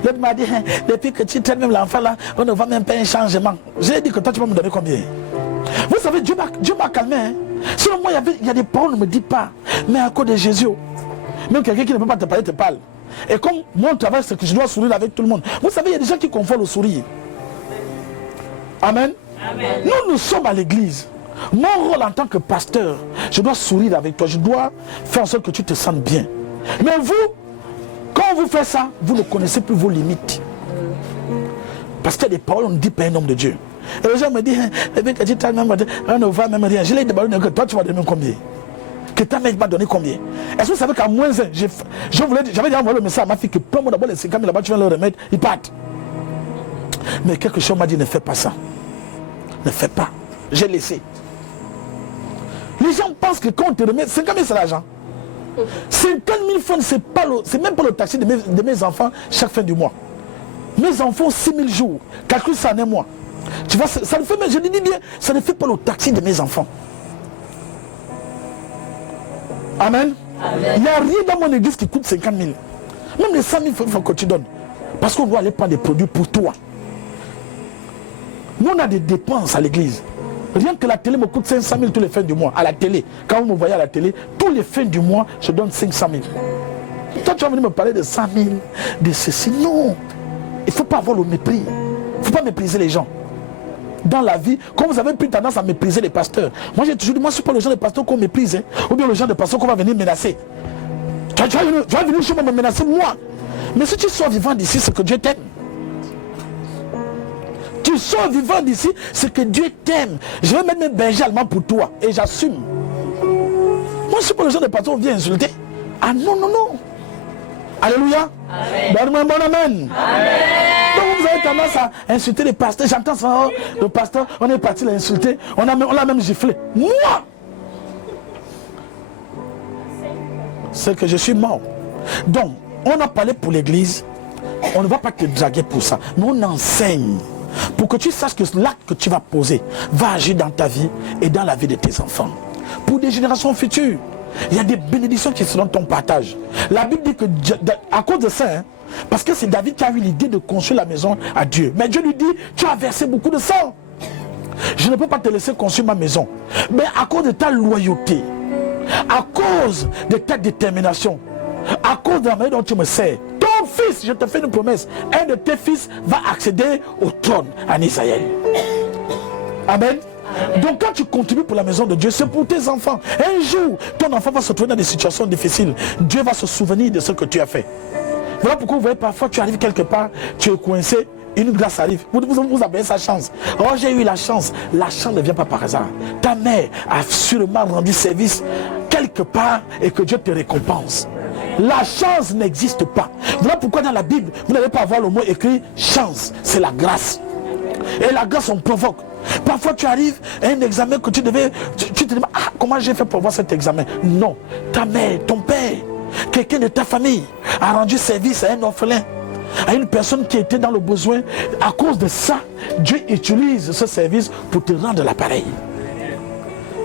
L'autre m'a dit, depuis que tu traites même l'enfant là, on ne va même pas un changement. J'ai dit que toi tu vas me donner combien? Vous savez, Dieu m'a calmé. Hein? Sinon moi, il y a des paroles, ne me dis pas. Mais à cause de Jésus, même quelqu'un qui ne peut pas te parler, te parle. Et comme mon travail, c'est que je dois sourire avec tout le monde. Vous savez, il y a des gens qui confondent le sourire. Amen. Amen. Nous sommes à l'église. Mon rôle en tant que pasteur, je dois sourire avec toi. Je dois faire en sorte que tu te sentes bien. Mais vous, quand vous faites ça, vous ne connaissez plus vos limites. Parce qu'il y a des paroles, on ne dit pas un homme de Dieu. Et les gens me disent, on ne va même rien. Je l'ai demandé que toi tu vas donner combien? Que ta mère m'a donné combien? Est-ce que vous savez qu'à moins 1, j'avais déjà envoyé le message à ma fille que prends-moi d'abord les 50 000 là-bas, tu vas le remettre, ils partent. Mais quelque chose m'a dit, ne fais pas ça. Ne fais pas. J'ai laissé. Les gens pensent que quand on te remet, 50 000 c'est l'argent. 50 000 francs, c'est même pas le taxi de mes enfants chaque fin du mois. Mes enfants, 6 000 jours. Calcule ça en un mois. Tu vois, ça ne fait, je dis bien, ça ne fait pas le taxi de mes enfants. Amen. Amen. Il n'y a rien dans mon église qui coûte 50 000. Même les 100 000 francs que tu donnes. Parce qu'on doit aller prendre des produits pour toi. Nous, on a des dépenses à l'église. Rien que la télé me coûte 500 000 tous les fins du mois. À la télé. Quand vous me voyez à la télé, tous les fins du mois, je donne 500 000. Toi, tu vas venir me parler de 100 000, de ceci. Non. Il ne faut pas avoir le mépris. Il ne faut pas mépriser les gens. Dans la vie, comme vous avez plus tendance à mépriser les pasteurs. Moi, j'ai toujours dit, moi, je ne suis pas le genre de pasteur qu'on méprise. Hein, ou bien le genre de pasteur qu'on va venir menacer. Tu vas venir chez moi me menacer, moi. Mais si tu sors vivant d'ici, c'est que Dieu t'aime. Tu sors vivant d'ici, c'est que Dieu t'aime. Je vais mettre mes bergers allemands pour toi. Et j'assume. Moi, je suis pas le genre de patron qui vient insulter. Ah non, non, non. Alléluia. Donne-moi un bon amen. Donc vous avez tendance à insulter les pasteurs. J'entends ça. Le pasteur, on est parti l'insulter. On l'a même giflé. Moi, c'est que je suis mort. Donc, on a parlé pour l'église. On ne va pas te draguer pour ça. Mais on enseigne. Pour que tu saches que l'acte que tu vas poser va agir dans ta vie et dans la vie de tes enfants. Pour des générations futures. Il y a des bénédictions qui seront ton partage. La Bible dit que, à cause de ça, hein, parce que c'est David qui a eu l'idée de construire la maison à Dieu. Mais Dieu lui dit, tu as versé beaucoup de sang. Je ne peux pas te laisser construire ma maison. Mais à cause de ta loyauté, à cause de ta détermination, à cause de la manière dont tu me sers, ton fils, je te fais une promesse, un de tes fils va accéder au trône en Israël. Amen. Donc quand tu contribues pour la maison de Dieu, c'est pour tes enfants. Un jour, ton enfant va se trouver dans des situations difficiles. Dieu va se souvenir de ce que tu as fait. Voilà pourquoi vous voyez parfois tu arrives quelque part, tu es coincé, une grâce arrive. Vous avez sa chance. Oh, j'ai eu la chance. La chance ne vient pas par hasard. Ta mère a sûrement rendu service quelque part et que Dieu te récompense. La chance n'existe pas. Voilà pourquoi dans la Bible, vous n'allez pas avoir le mot écrit chance. C'est la grâce. Et la grâce, on provoque. Parfois tu arrives à un examen que tu devais, tu te demandes, ah, comment j'ai fait pour avoir cet examen? Non, ta mère, ton père, quelqu'un de ta famille a rendu service à un orphelin, à une personne qui était dans le besoin. À cause de ça, Dieu utilise ce service pour te rendre l'appareil.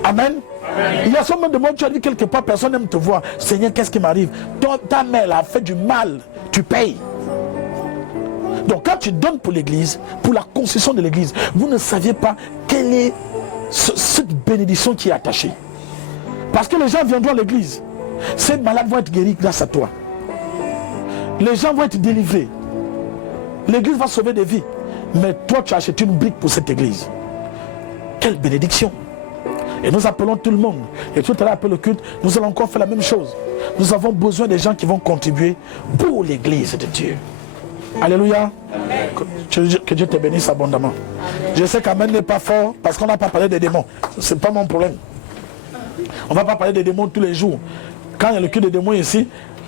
Amen. Il y a seulement de moi, tu as dit quelque part, personne n'aime te voir. Seigneur, qu'est-ce qui m'arrive? Ta mère a fait du mal, tu payes. Donc quand tu donnes pour l'église, pour la construction de l'église, vous ne saviez pas quelle est cette bénédiction qui est attachée. Parce que les gens viendront à l'église. Ces malades vont être guéris grâce à toi. Les gens vont être délivrés. L'église va sauver des vies. Mais toi, tu as acheté une brique pour cette église. Quelle bénédiction! Et nous appelons tout le monde. Et tout à l'heure, après le culte, nous allons encore faire la même chose. Nous avons besoin des gens qui vont contribuer pour l'église de Dieu. Alléluia. Que Dieu te bénisse abondamment. Amen. Je sais qu'Amen n'est pas fort parce qu'on n'a pas parlé des démons. Ce n'est pas mon problème. On ne va pas parler des démons tous les jours. Quand il y a le culte des démons ici,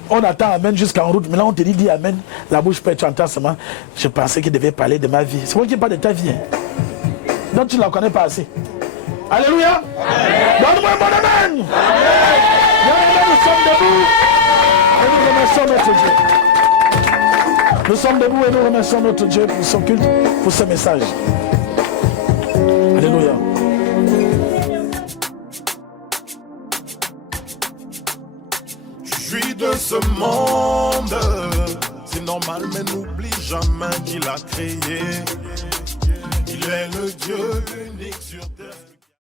on attend Amen jusqu'en route. Mais là, on te dit Amen. La bouche peut être entendre seulement. Je pensais qu'il devait parler de ma vie. C'est moi qui parle de ta vie. Donc tu ne la connais pas assez. Alléluia. Donne-moi un bon Amen. Nous sommes debout. Et nous remercions notre Dieu. Nous sommes debout et nous remercions notre Dieu pour son culte, pour ce message. Alléluia. Je suis de ce monde, c'est normal, mais n'oublie jamais qu'il a créé. Il est le Dieu unique sur terre.